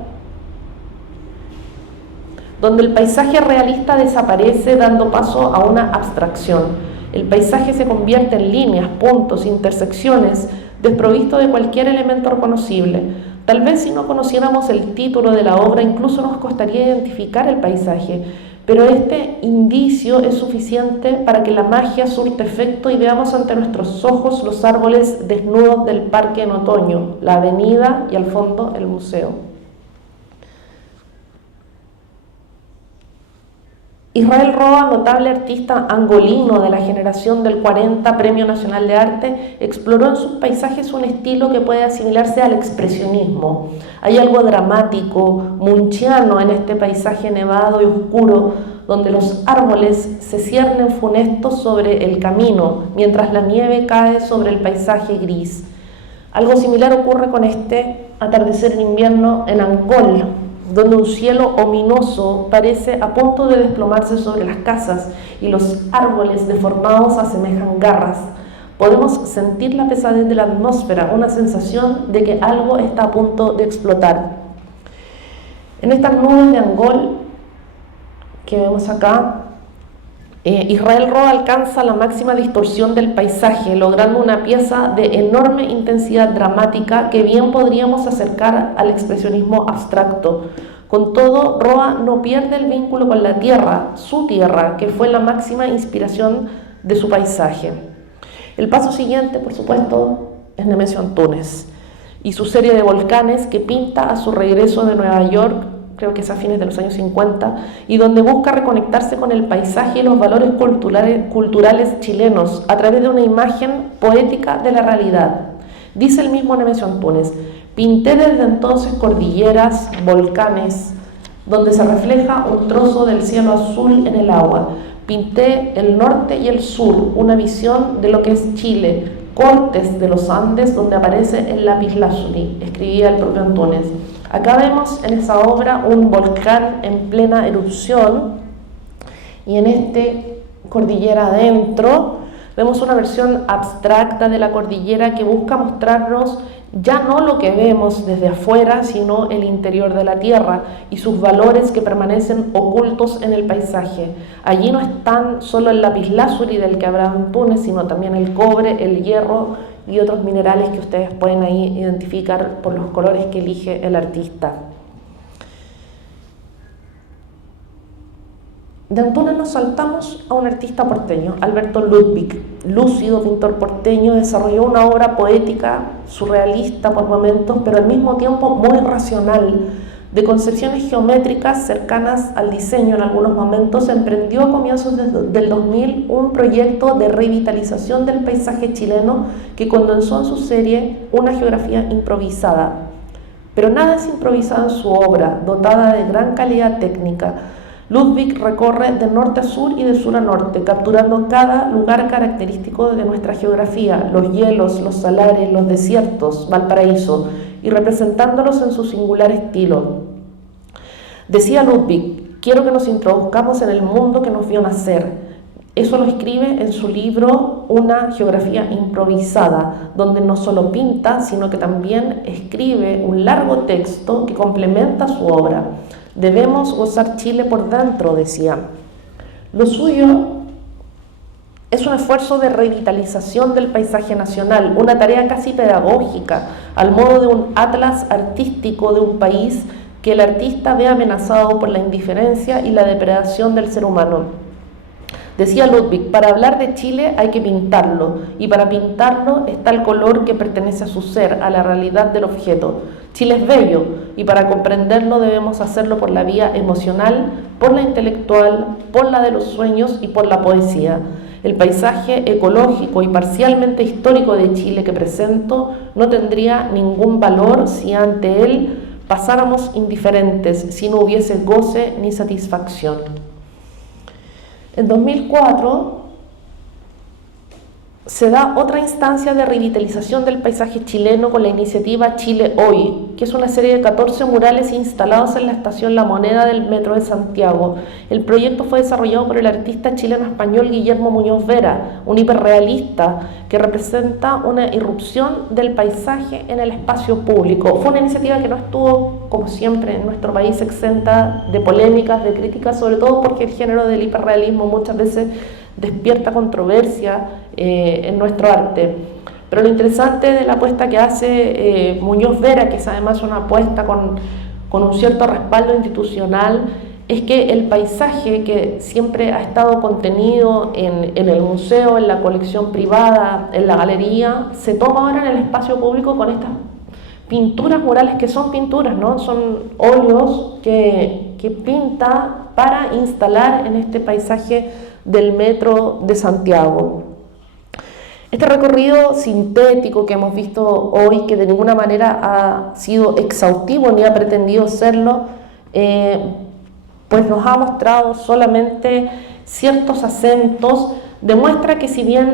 donde el paisaje realista desaparece dando paso a una abstracción. El paisaje se convierte en líneas, puntos, intersecciones, desprovisto de cualquier elemento reconocible. Tal vez si no conociéramos el título de la obra, incluso nos costaría identificar el paisaje, pero este indicio es suficiente para que la magia surte efecto y veamos ante nuestros ojos los árboles desnudos del parque en otoño, la avenida y al fondo el museo. Israel Roa, notable artista angolino de la generación del 40, Premio Nacional de Arte, exploró en sus paisajes un estilo que puede asimilarse al expresionismo. Hay algo dramático, munchiano en este paisaje nevado y oscuro, donde los árboles se ciernen funestos sobre el camino, mientras la nieve cae sobre el paisaje gris. Algo similar ocurre con este atardecer en invierno en Angol, donde un cielo ominoso parece a punto de desplomarse sobre las casas y los árboles deformados asemejan garras. Podemos sentir la pesadez de la atmósfera, una sensación de que algo está a punto de explotar. En estas nubes de Angol que vemos acá, Israel Roa alcanza la máxima distorsión del paisaje, logrando una pieza de enorme intensidad dramática que bien podríamos acercar al expresionismo abstracto. Con todo, Roa no pierde el vínculo con la tierra, su tierra, que fue la máxima inspiración de su paisaje. El paso siguiente, por supuesto, es Nemesio Antunes y su serie de volcanes que pinta a su regreso de Nueva York, creo que es a fines de los años 50, y donde busca reconectarse con el paisaje y los valores culturales chilenos a través de una imagen poética de la realidad. Dice el mismo Nemesio Antunes: pinté desde entonces cordilleras, volcanes, donde se refleja un trozo del cielo azul en el agua. Pinté el norte y el sur, una visión de lo que es Chile, cortes de los Andes donde aparece el lapislázuli, escribía el propio Antunes. Acá vemos en esa obra un volcán en plena erupción y en este cordillera adentro vemos una versión abstracta de la cordillera que busca mostrarnos ya no lo que vemos desde afuera, sino el interior de la tierra y sus valores que permanecen ocultos en el paisaje. Allí no están solo el lapislázuli del que hablaba Antunes, sino también el cobre, el hierro y otros minerales que ustedes pueden ahí identificar por los colores que elige el artista. De Antunes nos saltamos a un artista porteño, Alberto Ludwig, lúcido pintor porteño, desarrolló una obra poética, surrealista por momentos, pero al mismo tiempo muy racional, de concepciones geométricas cercanas al diseño en algunos momentos. Emprendió a comienzos del 2000 un proyecto de revitalización del paisaje chileno que condensó en su serie Una geografía improvisada. Pero nada es improvisado en su obra, dotada de gran calidad técnica. Ludwig recorre de norte a sur y de sur a norte, capturando cada lugar característico de nuestra geografía, los hielos, los salares, los desiertos, Valparaíso, y representándolos en su singular estilo. Decía Ludwig: quiero que nos introduzcamos en el mundo que nos vio nacer. Eso lo escribe en su libro Una geografía improvisada, donde no solo pinta, sino que también escribe un largo texto que complementa su obra. Debemos gozar Chile por dentro, decía. Lo suyo es un esfuerzo de revitalización del paisaje nacional, una tarea casi pedagógica, al modo de un atlas artístico de un país que el artista ve amenazado por la indiferencia y la depredación del ser humano. Decía Ludwig, para hablar de Chile hay que pintarlo, y para pintarlo está el color que pertenece a su ser, a la realidad del objeto. Chile es bello, y para comprenderlo debemos hacerlo por la vía emocional, por la intelectual, por la de los sueños y por la poesía. El paisaje ecológico y parcialmente histórico de Chile que presento no tendría ningún valor si ante él pasáramos indiferentes, si no hubiese goce ni satisfacción. En 2004 se da otra instancia de revitalización del paisaje chileno con la iniciativa Chile Hoy, que es una serie de 14 murales instalados en la estación La Moneda del Metro de Santiago. El proyecto fue desarrollado por el artista chileno-español Guillermo Muñoz Vera, un hiperrealista que representa una irrupción del paisaje en el espacio público. Fue una iniciativa que no estuvo, como siempre, en nuestro país exenta de polémicas, de críticas, sobre todo porque el género del hiperrealismo muchas veces despierta controversia en nuestro arte. Pero lo interesante de la apuesta que hace Muñoz Vera, que es además una apuesta con un cierto respaldo institucional, es que el paisaje que siempre ha estado contenido en el museo, en la colección privada, en la galería, se toma ahora en el espacio público con estas pinturas murales que son pinturas, ¿no? Son óleos que pinta para instalar en este paisaje del Metro de Santiago. Este recorrido sintético que hemos visto hoy, que de ninguna manera ha sido exhaustivo ni ha pretendido serlo, pues nos ha mostrado solamente ciertos acentos, demuestra que si bien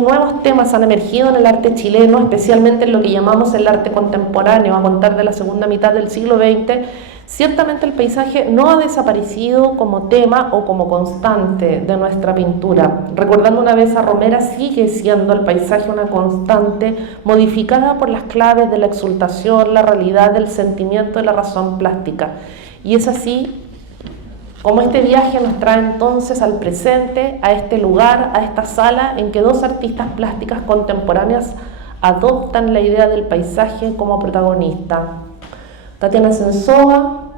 nuevos temas han emergido en el arte chileno, especialmente en lo que llamamos el arte contemporáneo, a contar de la segunda mitad del siglo XX, ciertamente el paisaje no ha desaparecido como tema o como constante de nuestra pintura. Recordando una vez a Romera, sigue siendo el paisaje una constante modificada por las claves de la exultación, la realidad, del sentimiento y la razón plástica. Y es así como este viaje nos trae entonces al presente, a este lugar, a esta sala en que dos artistas plásticas contemporáneas adoptan la idea del paisaje como protagonista. Tatiana Sentsova,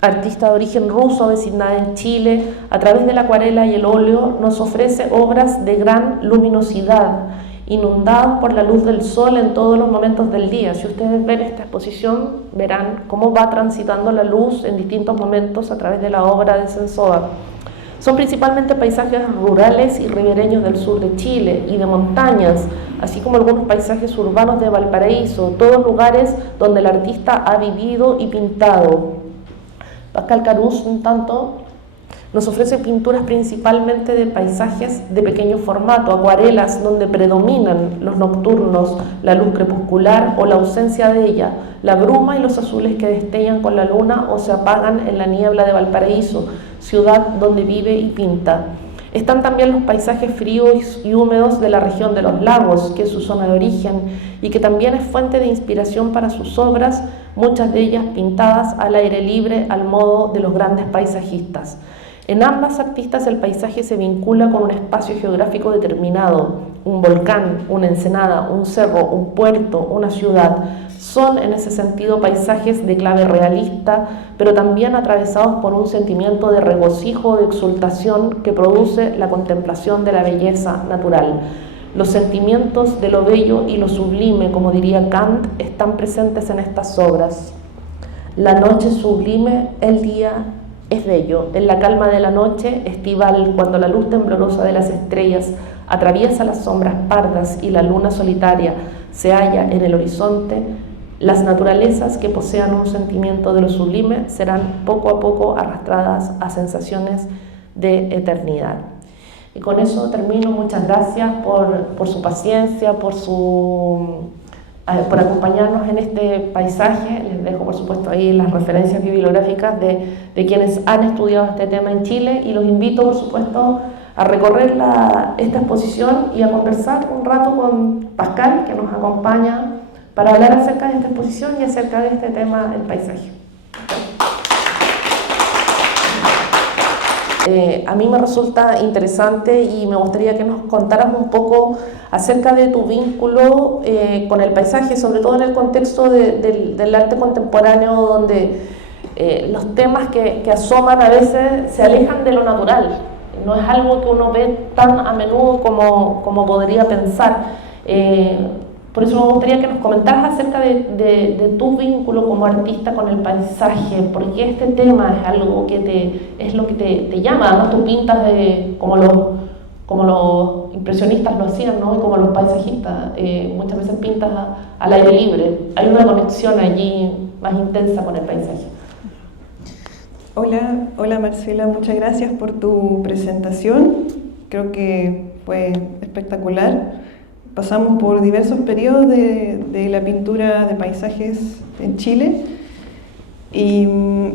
artista de origen ruso, designada en Chile, a través de la acuarela y el óleo nos ofrece obras de gran luminosidad, inundadas por la luz del sol en todos los momentos del día. Si ustedes ven esta exposición, verán cómo va transitando la luz en distintos momentos a través de la obra de Sentsova. Son principalmente paisajes rurales y ribereños del sur de Chile y de montañas, así como algunos paisajes urbanos de Valparaíso, todos lugares donde el artista ha vivido y pintado. Pascal Carus, en tanto, nos ofrece pinturas principalmente de paisajes de pequeño formato, acuarelas donde predominan los nocturnos, la luz crepuscular o la ausencia de ella, la bruma y los azules que destellan con la luna o se apagan en la niebla de Valparaíso, ciudad donde vive y pinta. Están también los paisajes fríos y húmedos de la región de los lagos, que es su zona de origen y que también es fuente de inspiración para sus obras, muchas de ellas pintadas al aire libre al modo de los grandes paisajistas. En ambas artistas el paisaje se vincula con un espacio geográfico determinado, un volcán, una ensenada, un cerro, un puerto, una ciudad. Son en ese sentido paisajes de clave realista, pero también atravesados por un sentimiento de regocijo, de exultación que produce la contemplación de la belleza natural. Los sentimientos de lo bello y lo sublime, como diría Kant, están presentes en estas obras. La noche sublime, el día es bello. En la calma de la noche estival, cuando la luz temblorosa de las estrellas atraviesa las sombras pardas y la luna solitaria se halla en el horizonte, las naturalezas que posean un sentimiento de lo sublime serán poco a poco arrastradas a sensaciones de eternidad. Y con eso termino. Muchas gracias por su paciencia, por su por acompañarnos en este paisaje. Les dejo, por supuesto, ahí las referencias bibliográficas de quienes han estudiado este tema en Chile, y los invito, por supuesto, a recorrer esta exposición y a conversar un rato con Pascal, que nos acompaña para hablar acerca de esta exposición y acerca de este tema del paisaje. A mí me resulta interesante y me gustaría que nos contaras un poco acerca de tu vínculo con el paisaje, sobre todo en el contexto del arte contemporáneo, donde los temas que asoman a veces se alejan de lo natural. No es algo que uno ve tan a menudo como podría pensar. Por eso me gustaría que nos comentaras acerca de tu vínculo como artista con el paisaje, porque este tema es algo que es lo que te llama. Además, tú pintas como los impresionistas lo hacían, ¿no? Y como los paisajistas, muchas veces pintas al aire libre. Hay una conexión allí más intensa con el paisaje. Hola Marcela, muchas gracias por tu presentación. Creo que fue espectacular. Pasamos por diversos periodos de la pintura de paisajes en Chile y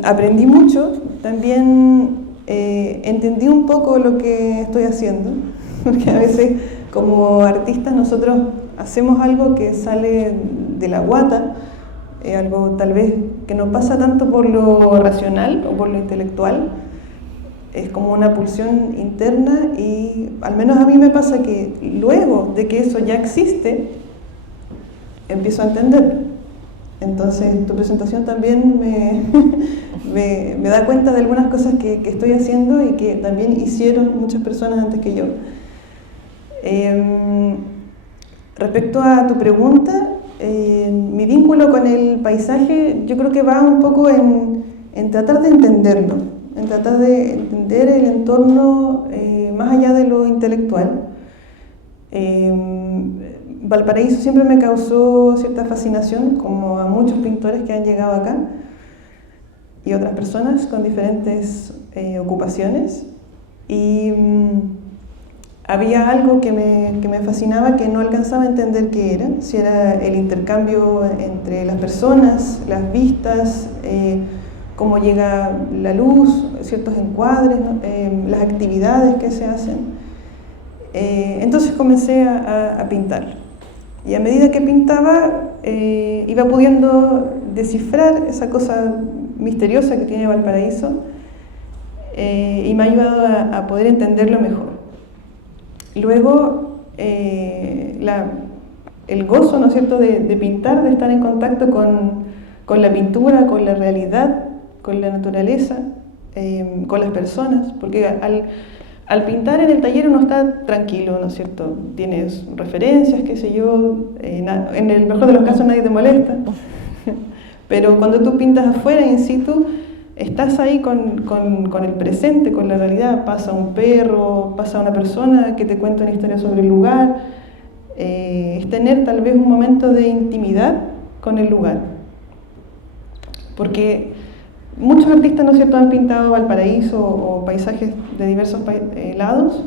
aprendí mucho. También entendí un poco lo que estoy haciendo, porque a veces como artistas nosotros hacemos algo que sale de la guata, algo tal vez que no pasa tanto por lo racional o por lo intelectual. Es como una pulsión interna, y al menos a mí me pasa que luego de que eso ya existe, empiezo a entender. Entonces tu presentación también me da cuenta de algunas cosas que estoy haciendo y que también hicieron muchas personas antes que yo. Respecto a tu pregunta, mi vínculo con el paisaje yo creo que va un poco en tratar de entenderlo, en tratar de entender el entorno más allá de lo intelectual. Valparaíso siempre me causó cierta fascinación, como a muchos pintores que han llegado acá y otras personas con diferentes ocupaciones, y había algo que me fascinaba, que no alcanzaba a entender qué era, si era el intercambio entre las personas, las vistas, cómo llega la luz, ciertos encuadres, ¿no? Las actividades que se hacen. Entonces comencé a pintar, y a medida que pintaba iba pudiendo descifrar esa cosa misteriosa que tiene Valparaíso, y me ha ayudado a poder entenderlo mejor. Luego el gozo, ¿no es cierto?, de pintar, de estar en contacto con la pintura, con la realidad, con la naturaleza, con las personas, porque al pintar en el taller uno está tranquilo, ¿no es cierto? Tienes referencias, qué sé yo, en el mejor de los casos nadie te molesta, pero cuando tú pintas afuera, in situ, estás ahí con el presente, con la realidad. Pasa un perro, pasa una persona que te cuenta una historia sobre el lugar. Es tener tal vez un momento de intimidad con el lugar, porque muchos artistas, ¿no es cierto?, han pintado Valparaíso o paisajes de diversos lados,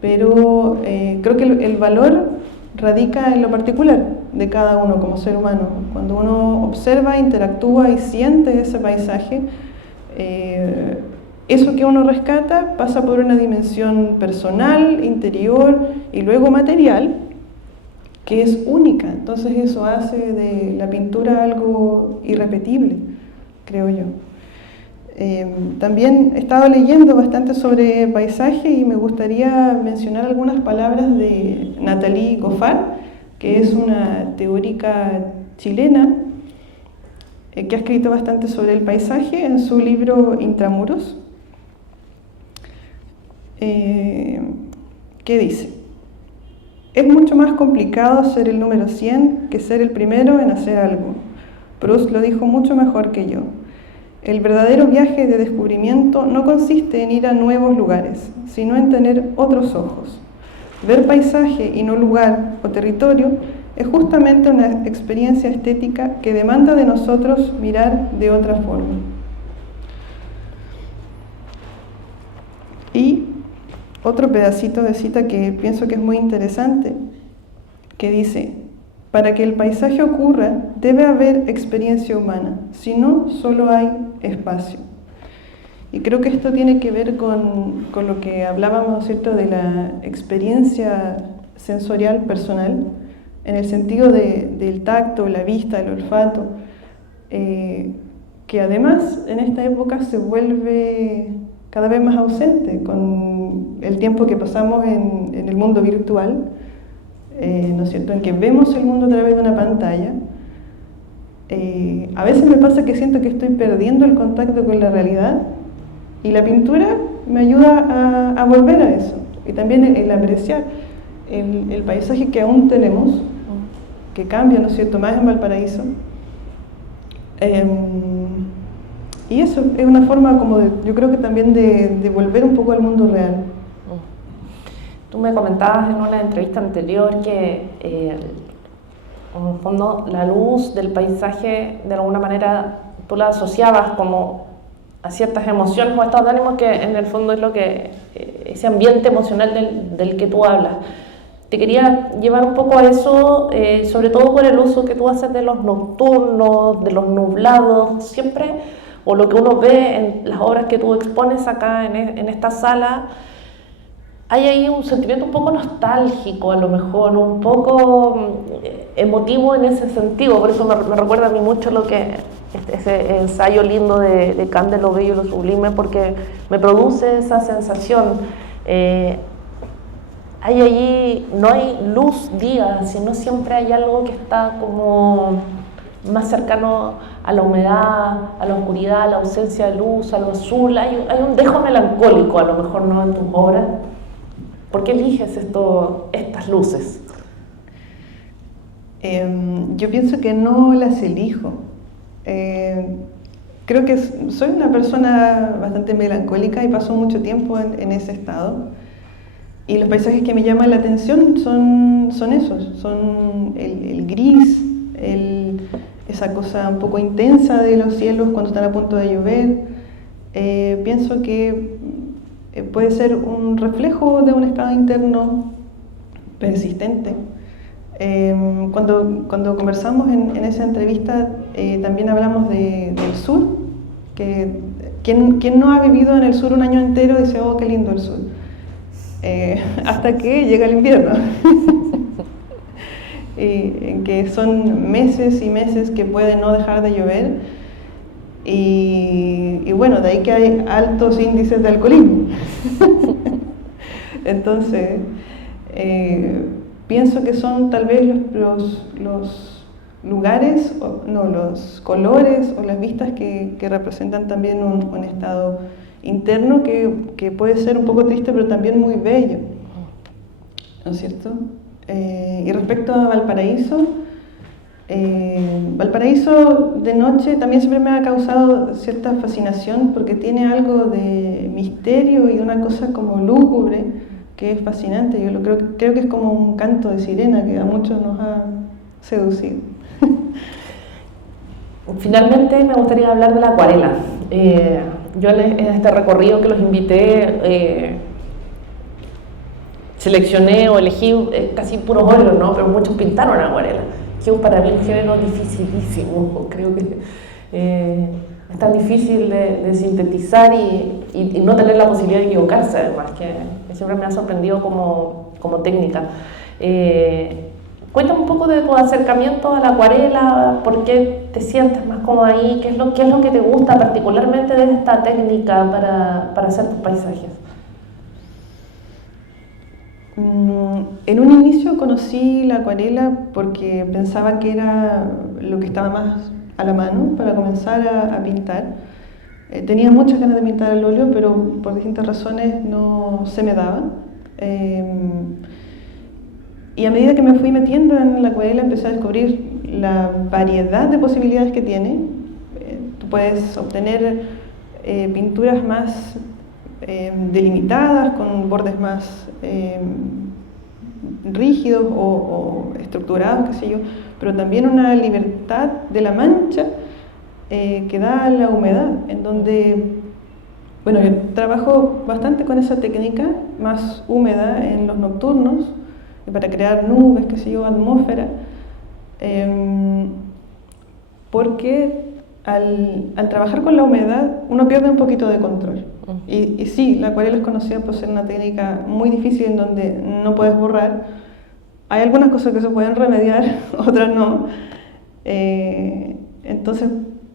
pero creo que el valor radica en lo particular de cada uno como ser humano. Cuando uno observa, interactúa y siente ese paisaje, eso que uno rescata pasa por una dimensión personal, interior y luego material, que es única. Entonces eso hace de la pintura algo irrepetible, creo yo. También he estado leyendo bastante sobre paisaje y me gustaría mencionar algunas palabras de Nathalie Goffard, que es una teórica chilena que ha escrito bastante sobre el paisaje en su libro Intramuros, que dice: es mucho más complicado ser el número 100 que ser el primero en hacer algo. Proust lo dijo mucho mejor que yo. El verdadero viaje de descubrimiento no consiste en ir a nuevos lugares, sino en tener otros ojos. Ver paisaje y no lugar o territorio es justamente una experiencia estética que demanda de nosotros mirar de otra forma. Y otro pedacito de cita que pienso que es muy interesante, que dice: para que el paisaje ocurra, debe haber experiencia humana, si no, solo hay espacio. Y creo que esto tiene que ver con lo que hablábamos, ¿cierto?, de la experiencia sensorial personal, en el sentido del tacto, la vista, el olfato, que además en esta época se vuelve cada vez más ausente con el tiempo que pasamos en el mundo virtual, ¿no es cierto?, en que vemos el mundo a través de una pantalla. A veces me pasa que siento que estoy perdiendo el contacto con la realidad y la pintura me ayuda a volver a eso. Y también el apreciar el paisaje que aún tenemos, que cambia, ¿no es cierto?, más en Valparaíso. Y eso es una forma como yo creo que también de volver un poco al mundo real. Tú me comentabas en una entrevista anterior que en el fondo la luz del paisaje de alguna manera tú la asociabas como a ciertas emociones o estados de ánimo que en el fondo es lo que ese ambiente emocional del que tú hablas. Te quería llevar un poco a eso, sobre todo por el uso que tú haces de los nocturnos, de los nublados, siempre, o lo que uno ve en las obras que tú expones acá en esta sala. Hay ahí un sentimiento un poco nostálgico, a lo mejor, un poco emotivo en ese sentido. Por eso me recuerda a mí mucho lo que ese ensayo lindo de Kant de lo bello y lo sublime, porque me produce esa sensación. Hay allí, no hay luz día, sino siempre hay algo que está como más cercano a la humedad, a la oscuridad, a la ausencia de luz, a lo azul. Hay un dejo melancólico, a lo mejor, ¿no?, en tus obras. ¿Por qué eliges estas luces? Yo pienso que no las elijo. Creo que soy una persona bastante melancólica y paso mucho tiempo en ese estado. Y los paisajes que me llaman la atención son esos, son el gris, esa cosa un poco intensa de los cielos cuando están a punto de llover. Pienso que puede ser un reflejo de un estado interno persistente. Cuando conversamos en esa entrevista también hablamos del sur, que quien no ha vivido en el sur un año entero dice, oh, qué lindo el sur, hasta que llega el invierno. Que son meses y meses que puede no dejar de llover. Y bueno, de ahí que hay altos índices de alcoholismo. Entonces, pienso que son tal vez los lugares, los colores o las vistas que representan también un estado interno que puede ser un poco triste, pero también muy bello, ¿no es cierto? Y respecto a Valparaíso, Valparaíso de noche también siempre me ha causado cierta fascinación porque tiene algo de misterio y de una cosa como lúgubre que es fascinante. Yo creo que es como un canto de sirena que a muchos nos ha seducido. Finalmente me gustaría hablar de la acuarela. Yo en este recorrido que los invité seleccioné o elegí casi puros óleos, ¿no? Pero muchos pintaron acuarela, que es para mí un género dificilísimo. Creo que es tan difícil de sintetizar y no tener la posibilidad de equivocarse, además, que siempre me ha sorprendido como técnica. Cuéntame un poco de tu acercamiento a la acuarela, por qué te sientes más cómoda ahí, qué es lo que te gusta particularmente de esta técnica para hacer tus paisajes. En un inicio conocí la acuarela porque pensaba que era lo que estaba más a la mano para comenzar a pintar. Tenía muchas ganas de pintar al óleo, pero por distintas razones no se me daba. Y a medida que me fui metiendo en la acuarela empecé a descubrir la variedad de posibilidades que tiene. Tú puedes obtener pinturas más delimitadas, con bordes más rígidos o estructurados, qué sé yo, pero también una libertad de la mancha que da la humedad, en donde, bueno, yo trabajo bastante con esa técnica más húmeda en los nocturnos, para crear nubes, qué sé yo, atmósfera, porque al trabajar con la humedad uno pierde un poquito de control. Y sí, la acuarela es conocida por ser una técnica muy difícil en donde no puedes borrar. Hay algunas cosas que se pueden remediar, otras no. Entonces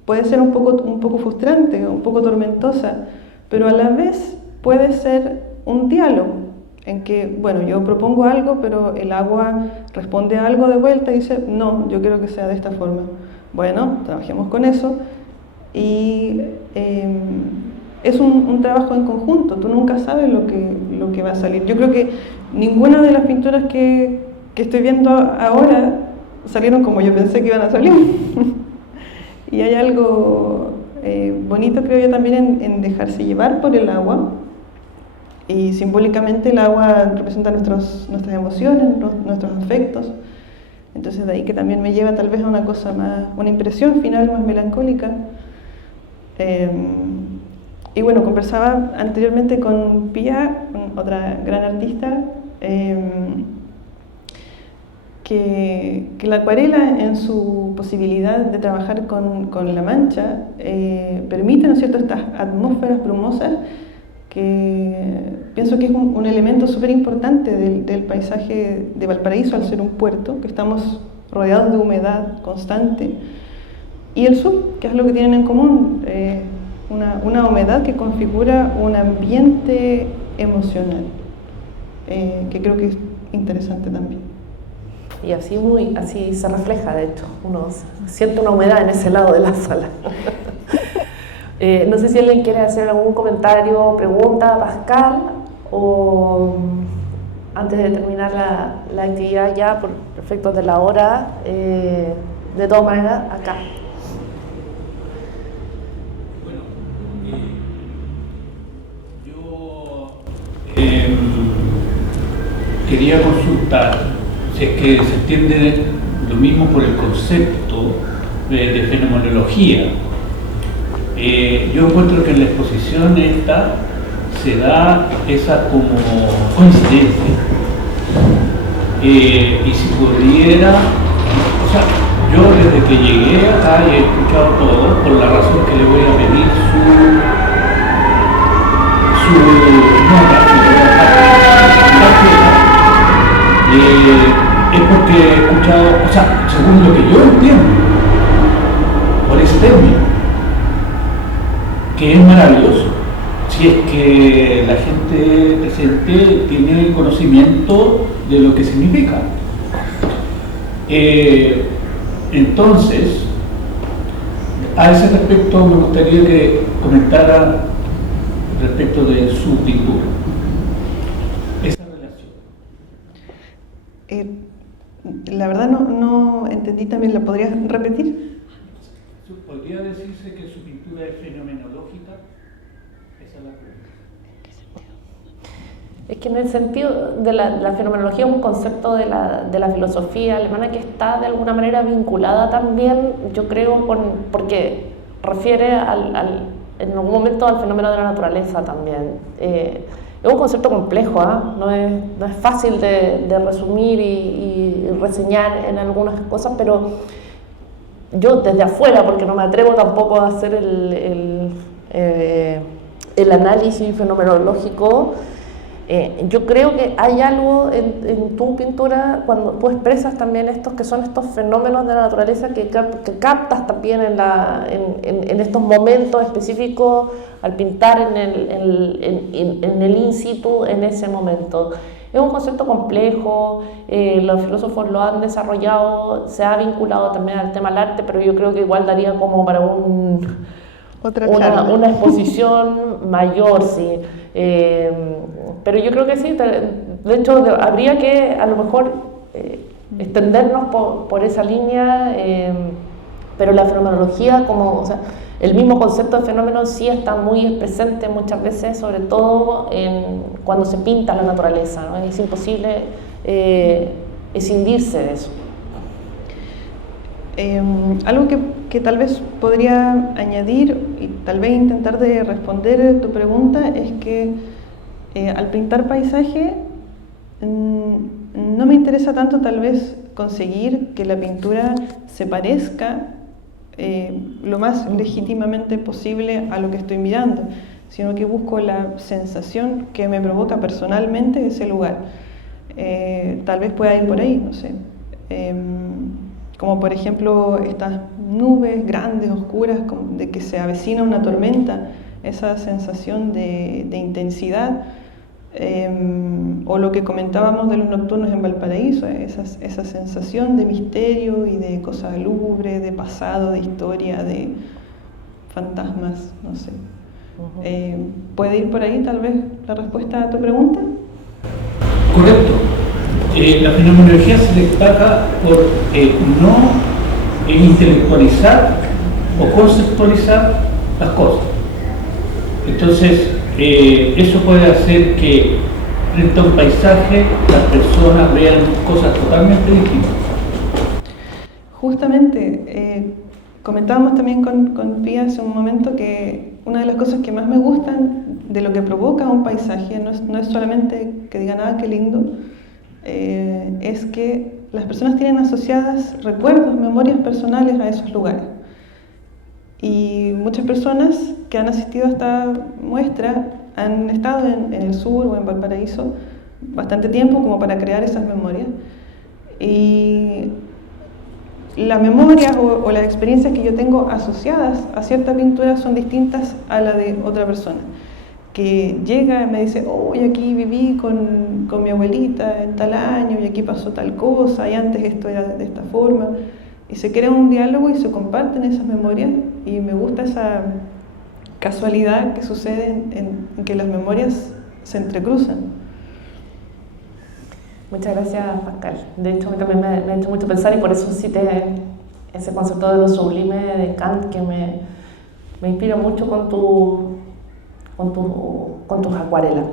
puede ser un poco frustrante, un poco tormentosa, pero a la vez puede ser un diálogo en que, bueno, yo propongo algo, pero el agua responde a algo de vuelta y dice, no, yo quiero que sea de esta forma. Bueno, trabajemos con eso y es un trabajo en conjunto, tú nunca sabes lo que va a salir. Yo creo que ninguna de las pinturas que estoy viendo ahora salieron como yo pensé que iban a salir. Y hay algo bonito, creo yo, también en dejarse llevar por el agua. Y simbólicamente el agua representa nuestras emociones, nuestros afectos. Entonces de ahí que también me lleva tal vez a una cosa más, una impresión final más melancólica. Y bueno, conversaba anteriormente con Pia, otra gran artista, que la acuarela en su posibilidad de trabajar con la mancha permite, ¿no es cierto?, estas atmósferas brumosas que pienso que es un elemento súper importante del paisaje de Valparaíso al ser un puerto, que estamos rodeados de humedad constante, y el sur, que es lo que tienen en común, una humedad que configura un ambiente emocional, que creo que es interesante también. Y así se refleja, de hecho, uno siente una humedad en ese lado de la sala. No sé si alguien quiere hacer algún comentario, pregunta, Pascal, o antes de terminar la actividad ya por efectos de la hora, de todas maneras, acá. Bueno, yo quería consultar si es que se entiende lo mismo por el concepto de fenomenología. Yo encuentro que en la exposición esta se da esa como coincidencia. Y si pudiera, o sea, yo desde que llegué acá y he escuchado todo, por la razón que le voy a pedir su nota, es porque he escuchado, o sea, según lo que yo entiendo, por ese término, que es maravilloso, si es que la gente presente tiene conocimiento de lo que significa. Entonces, a ese respecto me gustaría que comentara respecto de su pintura, esa relación. La verdad no entendí también, ¿la podrías repetir? ¿Podría decirse que su pintura es fenomenológica? Esa es la pregunta. Es que en el sentido de la fenomenología es un concepto de la filosofía alemana que está de alguna manera vinculada también, yo creo, porque refiere en algún momento al fenómeno de la naturaleza también. Es un concepto complejo, no es fácil de resumir y reseñar en algunas cosas, pero yo desde afuera, porque no me atrevo tampoco a hacer el análisis fenomenológico, yo creo que hay algo en tu pintura cuando tú expresas también estos fenómenos de la naturaleza que captas también en estos momentos específicos al pintar en el in situ en ese momento. Es un concepto complejo, los filósofos lo han desarrollado, se ha vinculado también al tema del arte, pero yo creo que igual daría como para una exposición mayor, sí. Pero yo creo que sí, de hecho habría que a lo mejor extendernos por esa línea, pero la fenomenología, o sea, el mismo concepto de fenómeno sí está muy presente muchas veces, sobre todo cuando se pinta la naturaleza, ¿no? Es imposible escindirse de eso. Algo que tal vez podría añadir y tal vez intentar de responder tu pregunta es que al pintar paisaje no me interesa tanto tal vez conseguir que la pintura se parezca lo más legítimamente posible a lo que estoy mirando, sino que busco la sensación que me provoca personalmente ese lugar. Tal vez pueda ir por ahí, no sé. Como por ejemplo estas nubes grandes, oscuras, de que se avecina una tormenta, esa sensación de intensidad, o lo que comentábamos de los nocturnos en Valparaíso, esa sensación de misterio y de cosa lúgubre, de pasado, de historia, de fantasmas, no sé. ¿Puede ir por ahí tal vez la respuesta a tu pregunta? Correcto. La fenomenología se destaca por no intelectualizar o conceptualizar las cosas. Entonces, eso puede hacer que frente a un paisaje las personas vean cosas totalmente distintas. Justamente, comentábamos también con Pía hace un momento que una de las cosas que más me gustan de lo que provoca un paisaje no es solamente que digan, ah, qué lindo, es que las personas tienen asociadas recuerdos, memorias personales a esos lugares. Y muchas personas que han asistido a esta muestra han estado en el sur o en Valparaíso bastante tiempo como para crear esas memorias. Y las memorias o las experiencias que yo tengo asociadas a cierta pintura son distintas a la de otra persona, que llega y me dice, oh, y aquí viví con mi abuelita en tal año, y aquí pasó tal cosa, y antes esto era de esta forma, y se crea un diálogo y se comparten esas memorias, y me gusta esa casualidad que sucede en que las memorias se entrecruzan. Muchas gracias, Pascal. De hecho, a mí también me ha hecho mucho pensar, y por eso cité ese concepto de lo sublime de Kant, que me inspira mucho con tus acuarelas.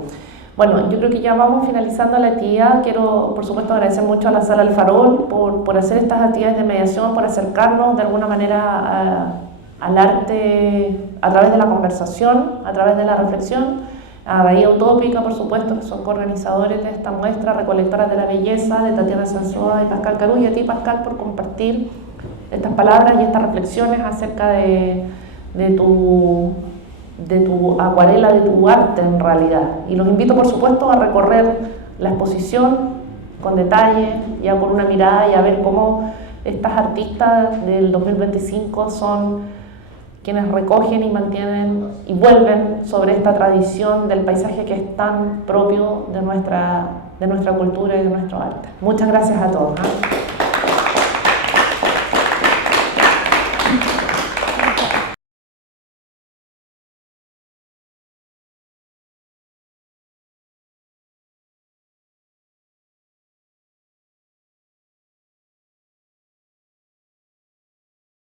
Bueno, yo creo que ya vamos finalizando la actividad. Quiero, por supuesto, agradecer mucho a la Sala El Farol por hacer estas actividades de mediación, por acercarnos de alguna manera al arte a través de la conversación, a través de la reflexión. A Bahía Utópica, por supuesto, que son coorganizadores de esta muestra, recolectoras de la belleza, de Tatiana Sanzoa y Pascal Carú, y a ti, Pascal, por compartir estas palabras y estas reflexiones acerca de tu acuarela, de tu arte en realidad. Y los invito, por supuesto, a recorrer la exposición con detalle, ya con una mirada, y a ver cómo estas artistas del 2025 son quienes recogen y mantienen y vuelven sobre esta tradición del paisaje que es tan propio de nuestra cultura y de nuestro arte. Muchas gracias a todos.